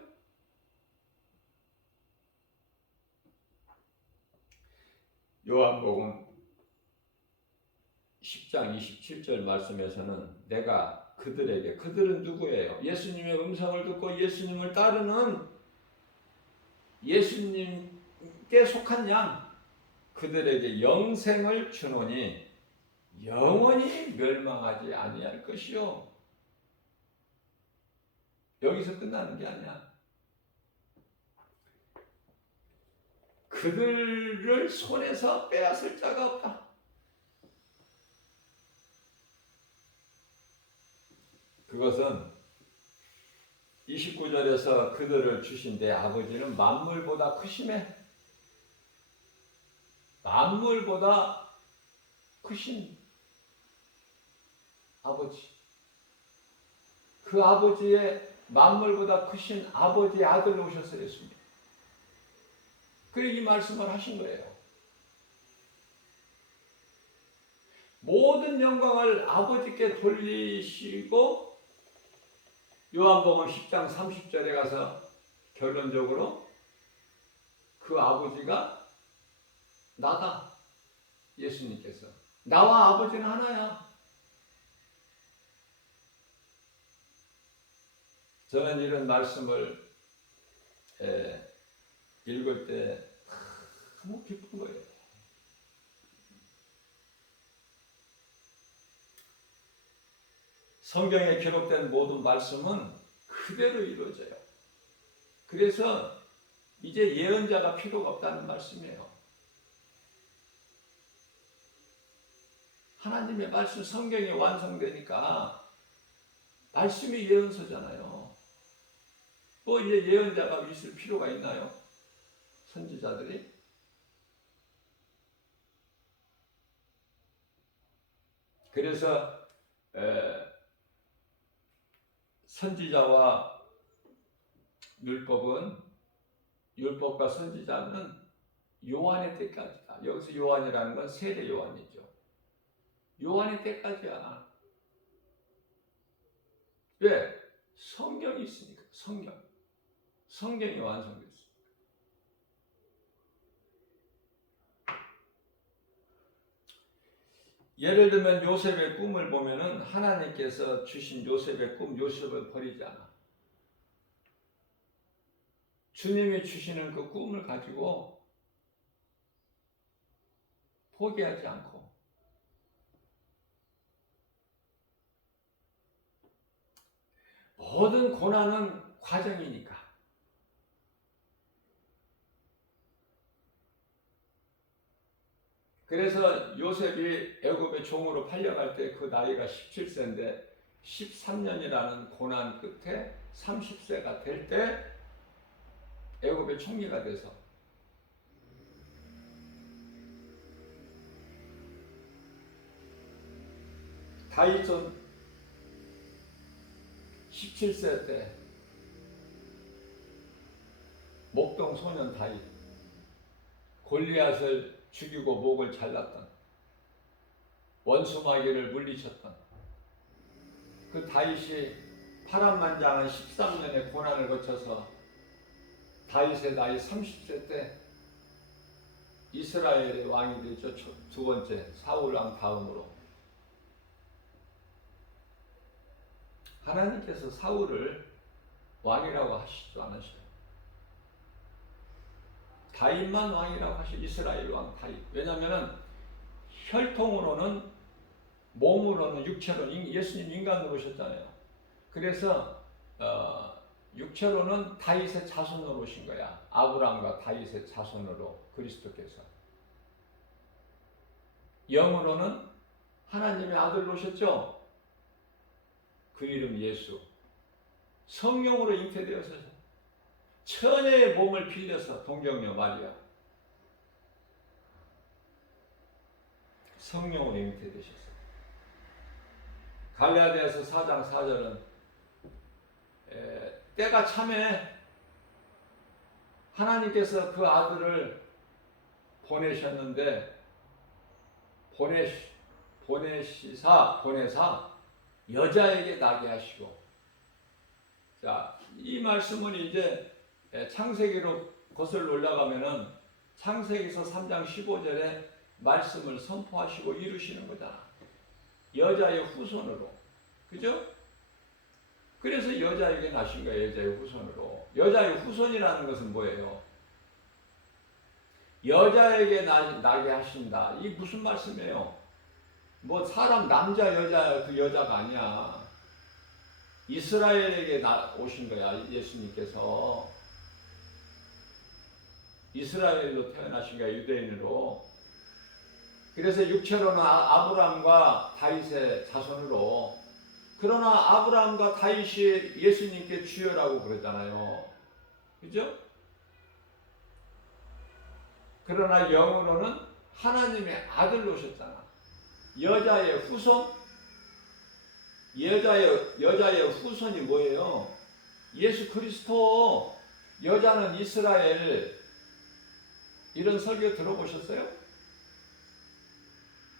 요한복음 10장 27절 말씀에서는 내가 그들에게, 그들은 누구예요? 예수님의 음성을 듣고 예수님을 따르는 예수님께 속한 양, 그들에게 영생을 주노니 영원히 멸망하지 아니할 것이요. 여기서 끝나는 게 아니야. 그들을 손에서 빼앗을 자가 없다. 그것은 29절에서 그들을 주신 내 아버지는 만물보다 크심에, 만물보다 크신 아버지, 그 아버지의 만물보다 크신 아버지의 아들 오셔서 했습니다. 그래 이 말씀을 하신 거예요. 모든 영광을 아버지께 돌리시고, 요한복음 10장 30절에 가서 결론적으로 그 아버지가 나다. 예수님께서 나와 아버지는 하나야. 저는 이런 말씀을 읽을 때 너무 기쁜 거예요. 성경에 기록된 모든 말씀은 그대로 이루어져요. 그래서 이제 예언자가 필요가 없다는 말씀이에요. 하나님의 말씀, 성경이 완성되니까 말씀이 예언서잖아요. 뭐 이제 예언자가 있을 필요가 있나요? 선지자들이? 그래서 선지자와 율법과 선지자는 요한의 때까지다. 여기서 요한이라는 건 세례 요한이죠. 요한의 때까지야. 왜? 성경이 있으니까. 성경이 완성됐습니다. 예를 들면 요셉의 꿈을 보면은 하나님께서 주신 요셉의 꿈, 요셉을 버리지 않아. 주님이 주시는 그 꿈을 가지고 포기하지 않고, 모든 고난은 과정이니까. 그래서 요셉이 애굽의 종으로 팔려갈 때 그 나이가 17세인데 13년이라는 고난 끝에 30세가 될 때 애굽의 총리가 돼서 다윗은 17세 때 목동 소년 다윗, 골리앗을 죽이고 목을 잘랐던, 원수 마귀를 물리쳤던 그 다윗이 파란만장한 13년의 고난을 거쳐서 다윗의 나이 30세 때 이스라엘의 왕이 되죠. 두 번째 사울 왕 다음으로. 하나님께서 사울을 왕이라고 하시지도 않으셔요. 다윗만 왕이라고 하시죠. 이스라엘 왕 다윗. 왜냐하면 혈통으로는, 몸으로는, 육체로는 예수님 인간으로 오셨잖아요. 그래서 육체로는 다윗의 자손으로 오신 거야. 아브라함과 다윗의 자손으로 그리스도께서. 영으로는 하나님의 아들로 오셨죠. 그 이름 예수. 성령으로 잉태되어서 처녀의 몸을 빌려서 동정녀 마리아. 성령으로 잉태되셨어요. 갈라디아서 4장 4절은 때가 참에 하나님께서 그 아들을 보내셨는데 보내사 여자에게 나게 하시고. 자, 이 말씀은 이제 창세기로 거슬러 올라가면은 창세기서 3장 15절에 말씀을 선포하시고 이루시는 거잖아. 여자의 후손으로. 그죠? 그래서 여자에게 나신 거예요. 여자의 후손으로. 여자의 후손이라는 것은 뭐예요? 여자에게 나게 하신다. 이게 무슨 말씀이에요? 뭐 사람 남자 여자 그 여자가 아니야. 이스라엘에게 오신 거야. 예수님께서. 이스라엘로 태어나신 거야, 유대인으로. 그래서 육체로는 아브라함과 다윗의 자손으로. 그러나 아브라함과 다윗이 예수님께 주여라고 그러잖아요. 그죠? 그러나 영으로는 하나님의 아들로 오셨잖아. 여자의 후손? 여자의 후손이 뭐예요? 예수 그리스도. 여자는 이스라엘. 이런 설교 들어보셨어요?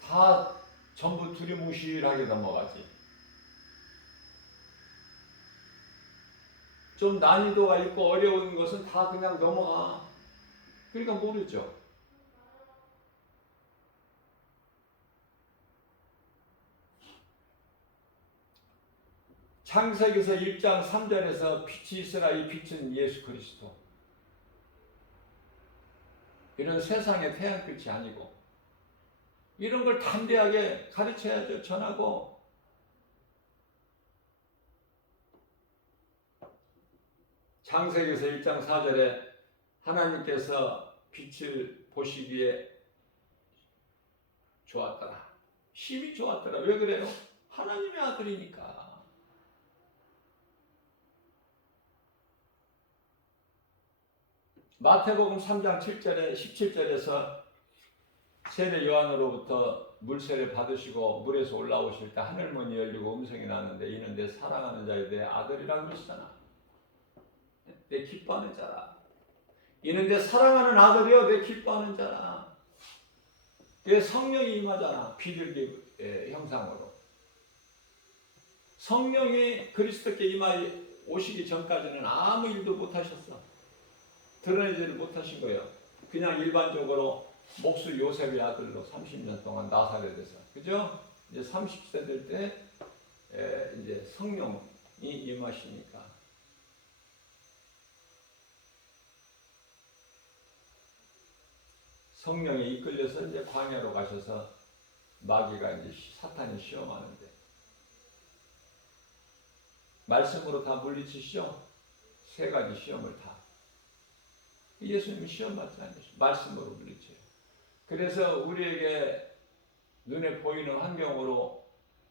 다 전부 두리뭉실하게 넘어가지. 좀 난이도가 있고 어려운 것은 다 그냥 넘어가. 그러니까 모르죠. 창세기서 1장 3절에서 빛이 있으라, 이 빛은 예수 그리스도. 이런 세상의 태양빛이 아니고, 이런 걸 담대하게 가르쳐야죠. 전하고. 창세기서 1장 4절에 하나님께서 빛을 보시기에 좋았더라. 심히 좋았더라. 왜 그래요? 하나님의 아들이니까. 마태복음 3장 7절에 17절에서 세례 요한으로부터 물세례 받으시고 물에서 올라오실 때 하늘문이 열리고 음성이 나는데 이는 내 사랑하는 자여 내 아들이라고 그러시잖아. 내 기뻐하는 자라. 이는 내 사랑하는 아들이여 내 기뻐하는 자라. 내 성령이 임하잖아. 비둘기 형상으로. 성령이 그리스도께 오시기 전까지는 아무 일도 못하셨어. 드러내지를 못하신 거예요. 그냥 일반적으로 목수 요셉의 아들로 30년 동안 나사렛에서. 그죠? 이제 30세 될 때 이제 성령이 임하시니까. 성령에 이끌려서 이제 광야로 가셔서 마귀가 이제 사탄이 시험하는데 말씀으로 다 물리치시죠? 세 가지 시험을 다. 예수님이 시험 받지 않으시죠. 말씀으로 물리쳐요. 그래서 우리에게 눈에 보이는 환경으로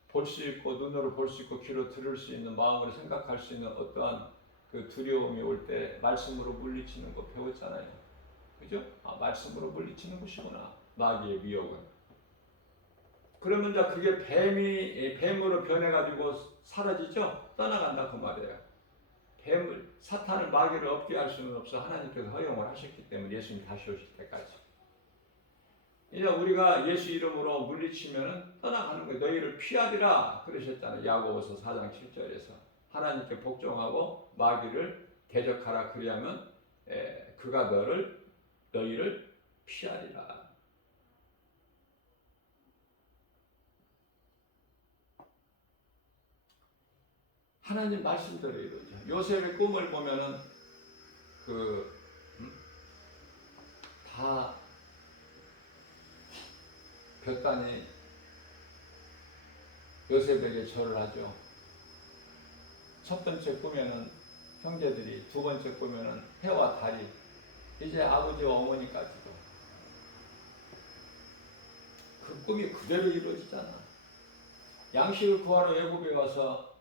볼 수 있고 눈으로 볼 수 있고 귀로 들을 수 있는 마음으로 생각할 수 있는 어떠한 그 두려움이 올 때 말씀으로 물리치는 거 배웠잖아요. 그죠? 아, 말씀으로 물리치는 것이구나. 마귀의 미혹은. 그러면 이제 그게 뱀으로 변해가지고 사라지죠? 떠나간다 그 말이에요. 뱀을, 사탄을 마귀를 없게 할 수는 없어. 하나님께서 허용을 하셨기 때문에 예수님 다시 오실 때까지. 이제 우리가 예수 이름으로 물리치면 떠나가는 거예요. 너희를 피하리라 그러셨잖아요. 야고보서 4장 7절에서. 하나님께 복종하고 마귀를 대적하라. 그리하면 그가 너희를 피하리라. 하나님 말씀대로 이루어져. 요셉의 꿈을 보면은 다 볕단이 요셉에게 절을 하죠. 첫 번째 꿈에는 형제들이, 두 번째 꿈에는 해와 달이, 이제 아버지와 어머니까지도. 그 꿈이 그대로 이루어지잖아. 양식을 구하러 애굽에 와서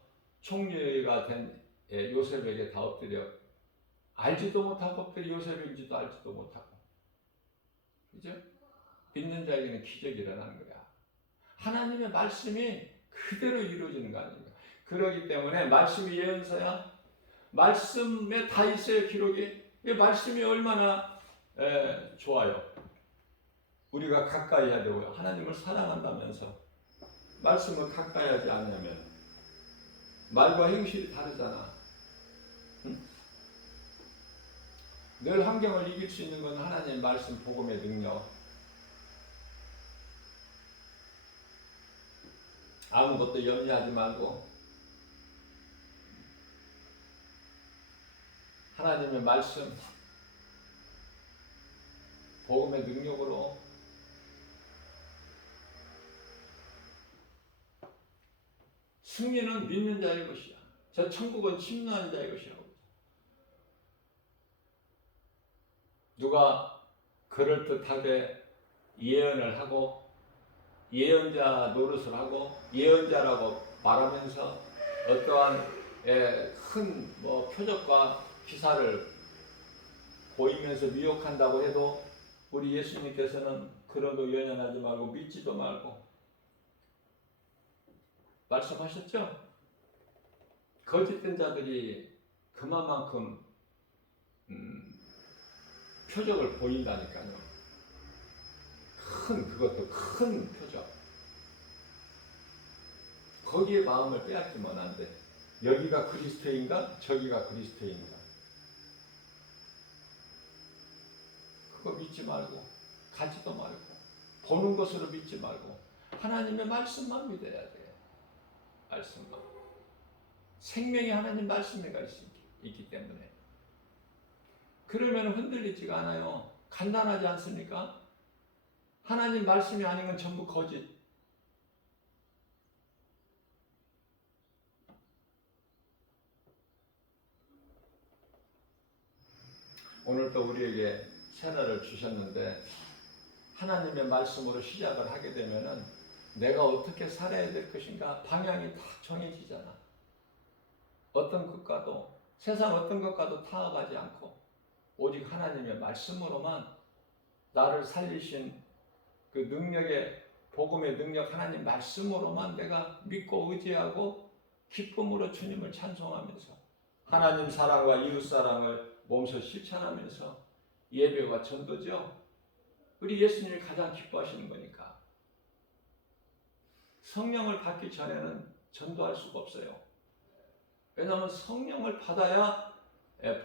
총리가 된 요셉에게 다 엎드려. 알지도 못하고 엎드려. 요셉인지도 알지도 못하고. 그죠? 믿는 자에게는 기적이 일어나는 거야. 하나님의 말씀이 그대로 이루어지는 거 아닙니까? 그러기 때문에 말씀이 예언서야. 말씀에 다 있어요, 기록이. 이 말씀이 얼마나 좋아요. 우리가 가까이 해야 되고요. 하나님을 사랑한다면서 말씀을 가까이 하지 않으면 말과 행실이 다르잖아. 응? 늘 환경을 이길 수 있는 건 하나님의 말씀, 복음의 능력. 아무것도 염려하지 말고 하나님의 말씀, 복음의 능력으로 승리는 믿는 자의 것이야. 저 천국은 침노하는 자의 것이라고. 누가 그럴듯하게 예언을 하고 예언자 노릇을 하고 예언자라고 말하면서 어떠한 큰 표적과 기사를 보이면서 미혹한다고 해도 우리 예수님께서는 그런 거 연연하지 말고 믿지도 말고 말씀하셨죠? 거짓된 자들이 그만큼 표적을 보인다니까요. 그것도 큰 표적. 거기에 마음을 빼앗기면 안 돼. 여기가 그리스도인가? 저기가 그리스도인가? 그거 믿지 말고 가지도 말고 보는 것으로 믿지 말고 하나님의 말씀만 믿어야 돼요. 말씀만. 생명이 하나님 말씀에가 있기 때문에. 그러면 흔들리지가 않아요. 간단하지 않습니까? 하나님 말씀이 아닌 건 전부 거짓. 오늘도 우리에게 새날을 주셨는데 하나님의 말씀으로 시작을 하게 되면은 내가 어떻게 살아야 될 것인가 방향이 다 정해지잖아. 어떤 것과도 세상 어떤 것과도 타협하지 않고 오직 하나님의 말씀으로만 나를 살리신 그 능력의 복음의 능력 하나님 말씀으로만 내가 믿고 의지하고 기쁨으로 주님을 찬송하면서 하나님 사랑과 이웃 사랑을 몸소 실천하면서 예배와 전도죠. 우리 예수님이 가장 기뻐하시는 거니까. 성령을 받기 전에는 전도할 수가 없어요. 왜냐하면 성령을 받아야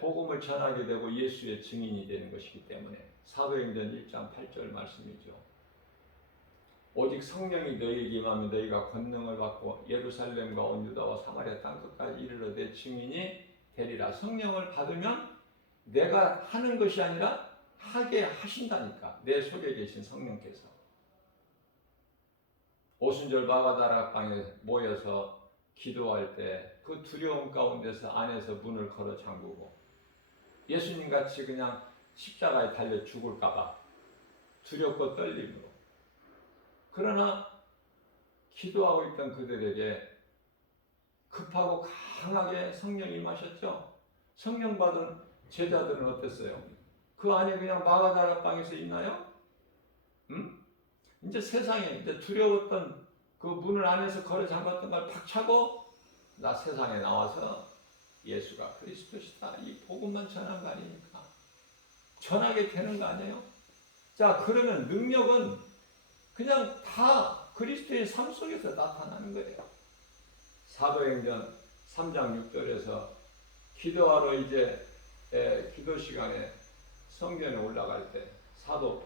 복음을 전하게 되고 예수의 증인이 되는 것이기 때문에. 사도행전 1장 8절 말씀이죠. 오직 성령이 너희에게 임하면 너희가 권능을 받고 예루살렘과 온 유다와 사마리아 땅끝까지 이르러 내 증인이 되리라. 성령을 받으면 내가 하는 것이 아니라 하게 하신다니까. 내 속에 계신 성령께서. 오순절 마가다락방에 모여서 기도할 때 그 두려움 가운데서 안에서 문을 걸어 잠그고 예수님같이 그냥 십자가에 달려 죽을까봐 두렵고 떨림으로. 그러나 기도하고 있던 그들에게 급하고 강하게 성령이 임하셨죠. 성령 받은 제자들은 어땠어요? 그 안에 그냥 마가다락방에서 있나요? 이제 세상에 이제 두려웠던 그 문을 안에서 걸어 잠갔던 걸 팍 차고 나 세상에 나와서 예수가 그리스도시다 이 복음만 전한 거 아닙니까? 전하게 되는 거 아니에요? 자, 그러면 능력은 그냥 다 그리스도의 삶 속에서 나타나는 거예요. 사도행전 3장 6절에서 기도하러 이제 기도 시간에 성전에 올라갈 때 사도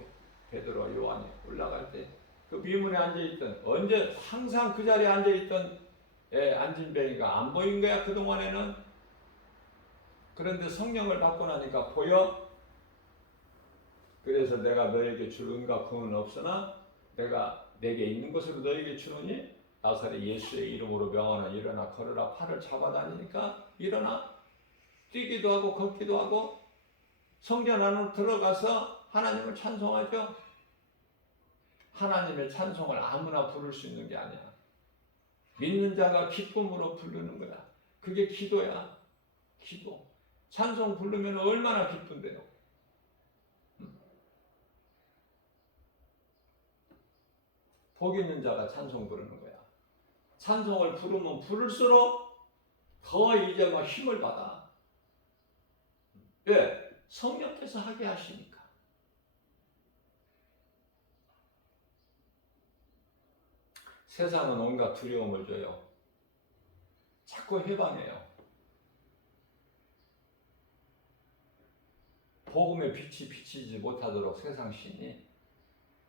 베드로 요한이 올라갈 때 그 미문에 앉아있던 언제 항상 그 자리에 앉아있던 안진뱅이가 안 보인 거야 그동안에는. 그런데 성령을 받고 나니까 보여. 그래서 내가 너에게 줄 은과 금은 없으나 내가 내게 있는 것으로 너에게 주노니 나사렛 예수의 이름으로 명하나 일어나 걸으라. 팔을 잡아다니니까 일어나 뛰기도 하고 걷기도 하고 성전 안으로 들어가서 하나님을 찬송하죠. 하나님의 찬송을 아무나 부를 수 있는 게 아니야. 믿는 자가 기쁨으로 부르는 거야. 그게 기도야. 기도. 찬송 부르면 얼마나 기쁜데요. 복 있는 자가 찬송 부르는 거야. 찬송을 부르면 부를수록 더 이제 막 힘을 받아. 왜? 성령께서 하게 하시니까. 세상은 온갖 두려움을 줘요. 자꾸 해방해요. 복음의 빛이 비치지 못하도록 세상 신이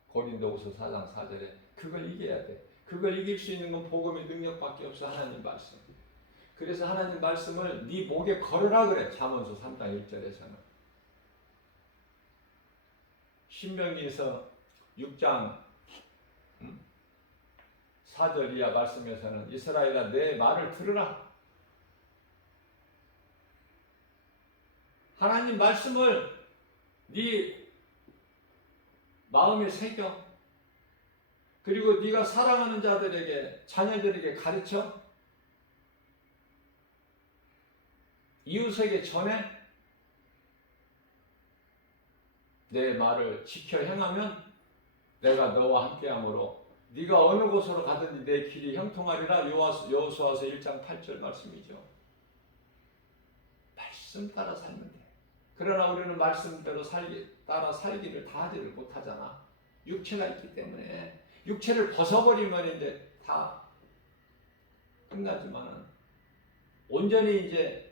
고린도후서 4장 4절에 그걸 이겨야 돼. 그걸 이길 수 있는 건 복음의 능력밖에 없어. 하나님 말씀. 그래서 하나님 말씀을 네 목에 걸으라 그래. 잠언서 3장 1절에서는. 신명기에서 6장 4절 이하 말씀에서는 이스라엘아 내 말을 들으라. 하나님 말씀을 네 마음에 새겨. 그리고 네가 사랑하는 자들에게, 자녀들에게 가르쳐. 이웃에게 전해. 내 말을 지켜 행하면 내가 너와 함께함으로 네가 어느 곳으로 가든지 내 길이 형통하리라. 여호수아서 1장 8절 말씀이죠. 말씀 따라 살면 돼. 그러나 우리는 말씀대로 따라 살기를 다 하지를 못하잖아. 육체가 있기 때문에. 육체를 벗어버리면 이제 다 끝나지만은 온전히 이제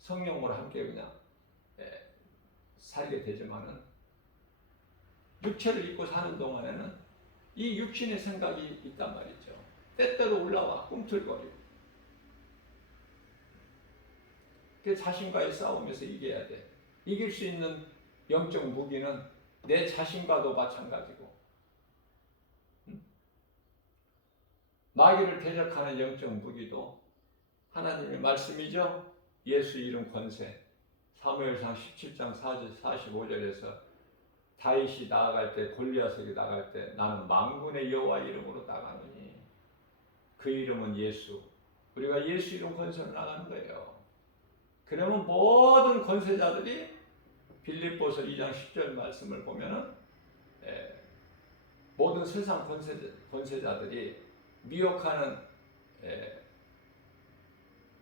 성령으로 함께 그냥 살게 되지만은 육체를 입고 사는 동안에는 이 육신의 생각이 있단 말이죠. 때때로 올라와 꿈틀거리고. 그 자신과의 싸움에서 이겨야 돼. 이길 수 있는 영적 무기는 내 자신과도 마찬가지고, 마귀를 대적하는 영적 무기도 하나님의 말씀이죠. 예수 이름 권세. 사무엘상 17장 45절에서 다윗이 나아갈 때, 골리앗에게 나갈 때 나는 만군의 여호와 이름으로 나가노니, 그 이름은 예수. 우리가 예수 이름 권세로 나가는 거예요. 그러면 모든 권세자들이 빌립보서 2장 10절 말씀을 보면은 모든 세상 권세자들이 미혹하는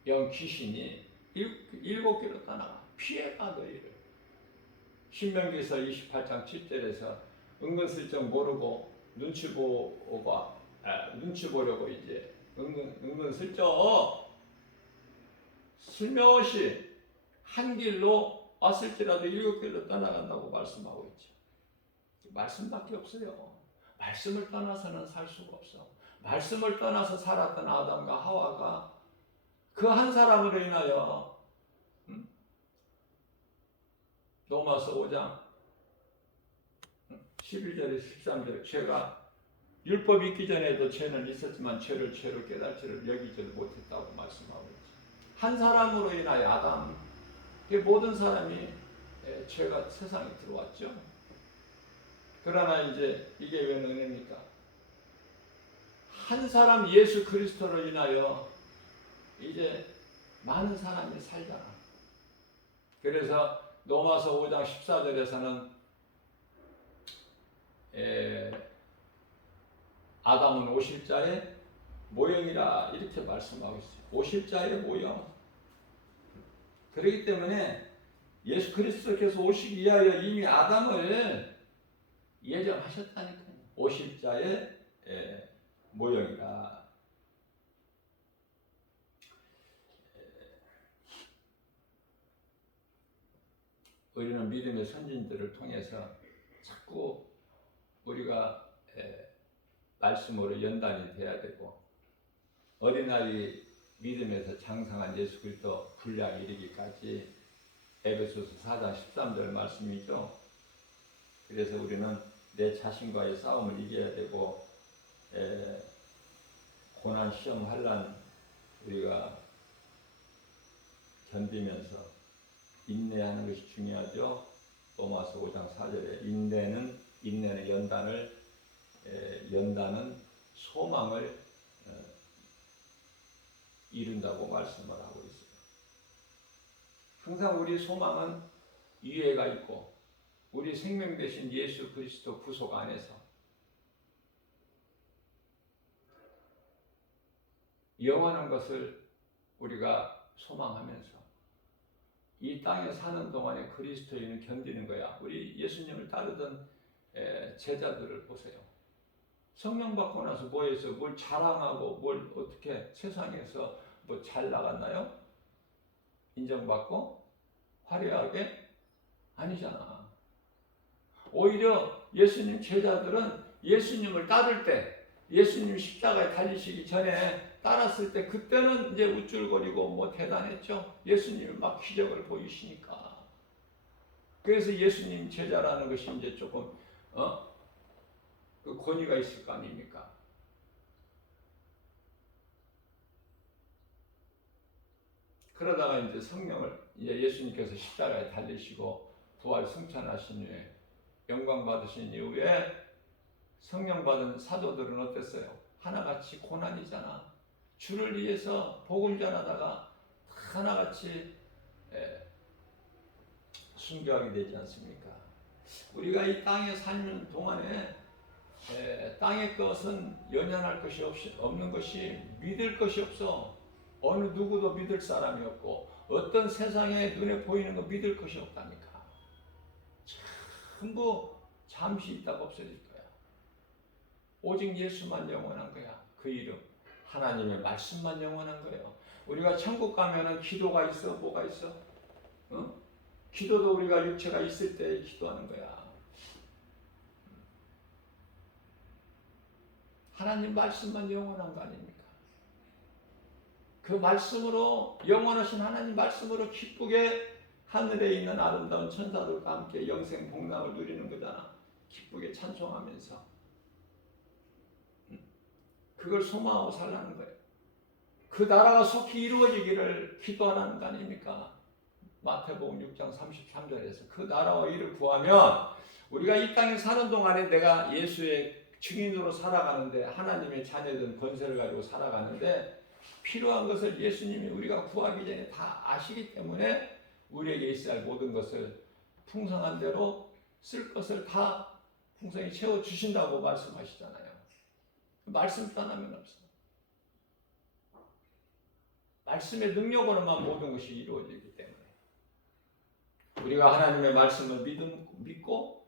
영 귀신이 일곱 개로 떠나가. 피해가 너희를. 신명기서 28장 7절에서 은근슬쩍 모르고 눈치 보려고 이제 은근슬쩍 슬며시 한 길로 왔을지라도 일곱 길로 떠나간다고 말씀하고 있죠. 말씀밖에 없어요. 말씀을 떠나서는 살 수가 없어. 말씀을 떠나서 살았던 아담과 하와가 그 한 사람으로 인하여 로마서 5장 11절에 13절, 죄가 율법이 있기 전에도 죄는 있었지만 죄를 죄로 깨달지를 여기지를 못했다고 말씀하고 있죠. 한 사람으로 인하여 아담, 모든 사람이 죄가 세상에 들어왔죠. 그러나 이제 이게 왜 은혜입니까? 한 사람 예수 그리스도로 인하여 이제 많은 사람이 살잖아. 그래서 로마서 5장 14절에서는 아담은 오실자의 모형이라 이렇게 말씀하고 있어요. 오실자의 모형. 그렇기 때문에 예수 그리스도께서 오시기 위하여 이미 아담을 예정하셨다니까요. 오실자의 모형이라. 우리는 믿음의 선진들을 통해서 자꾸 우리가 말씀으로 연단이 돼야 되고, 어린아이 믿음에서 장성한 예수 그리스도 분량 이르기까지 에베소서 4장 13절 말씀이죠. 그래서 우리는 내 자신과의 싸움을 이겨야 되고, 고난 시험 환난 우리가 견디면서 인내하는 것이 중요하죠. 로마서 5장 4절에 인내는 연단은 소망을 이룬다고 말씀을 하고 있어요. 항상 우리 소망은 유예가 있고, 우리 생명 되신 예수 그리스도 구속 안에서 영원한 것을 우리가 소망하면서 이 땅에 사는 동안에 그리스도인을 견디는 거야. 우리 예수님을 따르던 제자들을 보세요. 성령 받고 나서 뭐해서 뭘 자랑하고 뭘 어떻게 세상에서 뭐 잘 나갔나요? 인정받고 화려하게? 아니잖아. 오히려 예수님 제자들은 예수님을 따를 때, 예수님 십자가에 달리시기 전에 따랐을 때 그때는 이제 우쭐거리고 뭐 대단했죠. 예수님이 막 기적을 보이시니까. 그래서 예수님 제자라는 것이 이제 조금 그 권위가 있을 거 아닙니까? 그러다가 이제 성령을 이제 예수님께서 십자가에 달리시고 부활 승천하신 후에 영광 받으신 이후에 성령 받은 사도들은 어땠어요? 하나같이 고난이잖아. 주를 위해서 복음 전하다가 하나같이 순교하게 되지 않습니까? 우리가 이 땅에 살는 동안에 땅의 것은 연연할 것이 없는 것이, 믿을 것이 없어. 어느 누구도 믿을 사람이 없고 어떤 세상에 눈에 보이는 거 믿을 것이 없다니까. 전부 잠시 있다가 없어질 거야. 오직 예수만 영원한 거야. 그 이름 하나님의 말씀만 영원한 거예요. 우리가 천국 가면은 기도가 있어? 뭐가 있어? 어? 기도도 우리가 육체가 있을 때 기도하는 거야. 하나님 말씀만 영원한 거 아닙니까? 그 말씀으로, 영원하신 하나님 말씀으로 기쁘게 하늘에 있는 아름다운 천사들과 함께 영생 복락을 누리는 거잖아. 기쁘게 찬송하면서 그걸 소망하고 살라는 거예요. 그 나라가 속히 이루어지기를 기도하라는 거 아닙니까? 마태복음 6장 33절에서 그 나라와 이를 구하면, 우리가 이 땅에 사는 동안에 내가 예수의 증인으로 살아가는데, 하나님의 자녀된 권세를 가지고 살아가는데, 필요한 것을 예수님이 우리가 구하기 전에 다 아시기 때문에 우리에게 있어야 할 모든 것을 풍성한 대로 쓸 것을 다 풍성히 채워주신다고 말씀하시잖아요. 말씀 떠나면 없어. 말씀의 능력으로만 모든 것이 이루어지기 때문에 우리가 하나님의 말씀을 믿고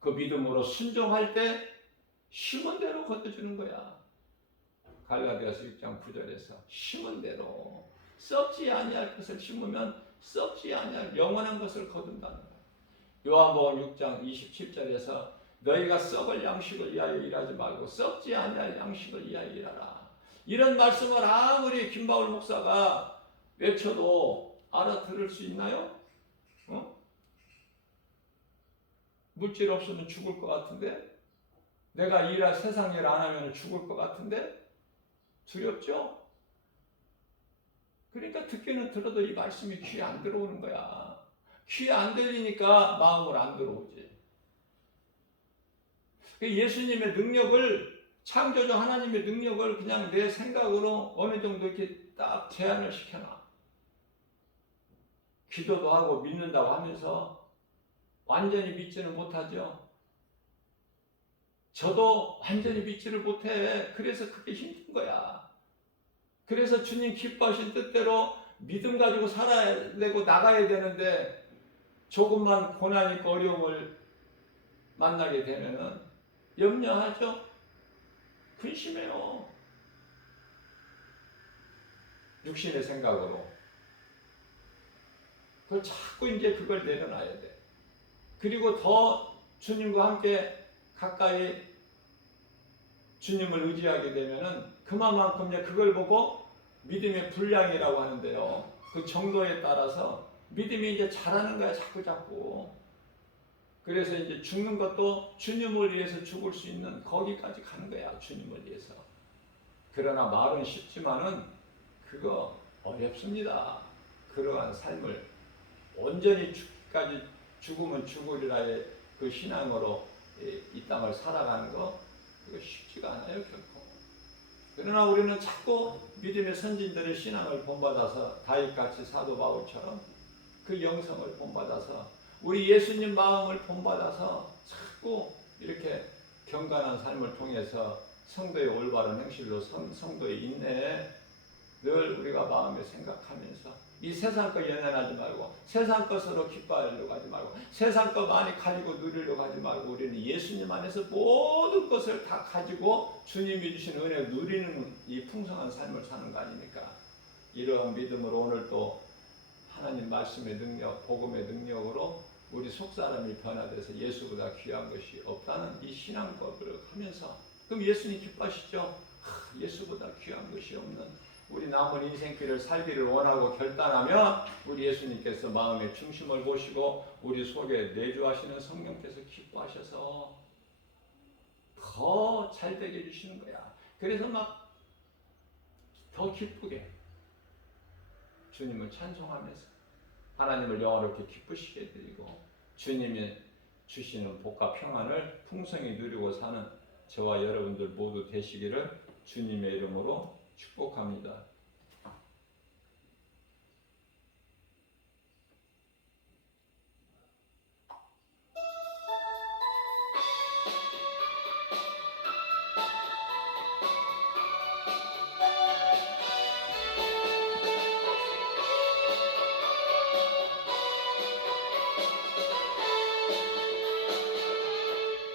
그 믿음으로 순종할 때 심은 대로 거둬주는 거야. 갈라디아서 6장 9절에서 심은 대로, 썩지 아니할 것을 심으면 썩지 아니할 영원한 것을 거둔다는 거야. 요한복음 6장 27절에서 너희가 썩을 양식을 위하여 일하지 말고 썩지 아니할 양식을 위하여 일하라. 이런 말씀을 아무리 김바울 목사가 외쳐도 알아들을 수 있나요? 물질 없으면 죽을 것 같은데, 내가 세상 일 안 하면 죽을 것 같은데 두렵죠? 그러니까 듣기는 들어도 이 말씀이 귀에 안 들어오는 거야. 귀에 안 들리니까 마음으로 안 들어오지. 예수님의 능력을, 창조주 하나님의 능력을 그냥 내 생각으로 어느 정도 이렇게 딱 제한을 시켜놔. 기도도 하고 믿는다고 하면서 완전히 믿지는 못하죠. 저도 완전히 믿지를 못해. 그래서 그게 힘든 거야. 그래서 주님 기뻐하신 뜻대로 믿음 가지고 살아야 되고 나가야 되는데, 조금만 고난이 있고 어려움을 만나게 되면은 염려하죠. 근심해요. 육신의 생각으로. 그걸 자꾸 이제 그걸 내려놔야 돼. 그리고 더 주님과 함께 가까이 주님을 의지하게 되면은 그만큼 이제 그걸 보고 믿음의 분량이라고 하는데요. 그 정도에 따라서 믿음이 이제 자라는 거야, 자꾸. 그래서 이제 죽는 것도 주님을 위해서 죽을 수 있는 거기까지 가는 거야, 주님을 위해서. 그러나 말은 쉽지만은 그거 어렵습니다. 그러한 삶을 온전히 죽기까지, 죽으면 죽으리라의 그 신앙으로 이 땅을 살아가는 거, 그거 쉽지가 않아요, 결코. 그러나 우리는 자꾸 믿음의 선진들의 신앙을 본받아서 다윗같이 사도 바울처럼 그 영성을 본받아서 우리 예수님 마음을 본받아서 자꾸 이렇게 경건한 삶을 통해서 성도의 올바른 행실로 성도의 인내에 늘 우리가 마음에 생각하면서 이 세상 것 연연하지 말고 세상 것으로 기뻐하려고 하지 말고 세상 것 많이 가지고 누리려고 하지 말고 우리는 예수님 안에서 모든 것을 다 가지고 주님이 주신 은혜를 누리는 이 풍성한 삶을 사는 거 아닙니까? 이러한 믿음으로 오늘 또 하나님 말씀의 능력, 복음의 능력으로 우리 속사람이 변화돼서 예수보다 귀한 것이 없다는 이 신앙법을 하면서, 그럼 예수님 기뻐하시죠? 예수보다 귀한 것이 없는 우리 남은 인생길을 살기를 원하고 결단하면 우리 예수님께서 마음의 중심을 보시고 우리 속에 내주하시는 성령께서 기뻐하셔서 더 잘되게 해주시는 거야. 그래서 막 더 기쁘게 주님을 찬송하면서 하나님을 영화롭게 기쁘시게 드리고 주님이 주시는 복과 평안을 풍성히 누리고 사는 저와 여러분들 모두 되시기를 주님의 이름으로 축복합니다.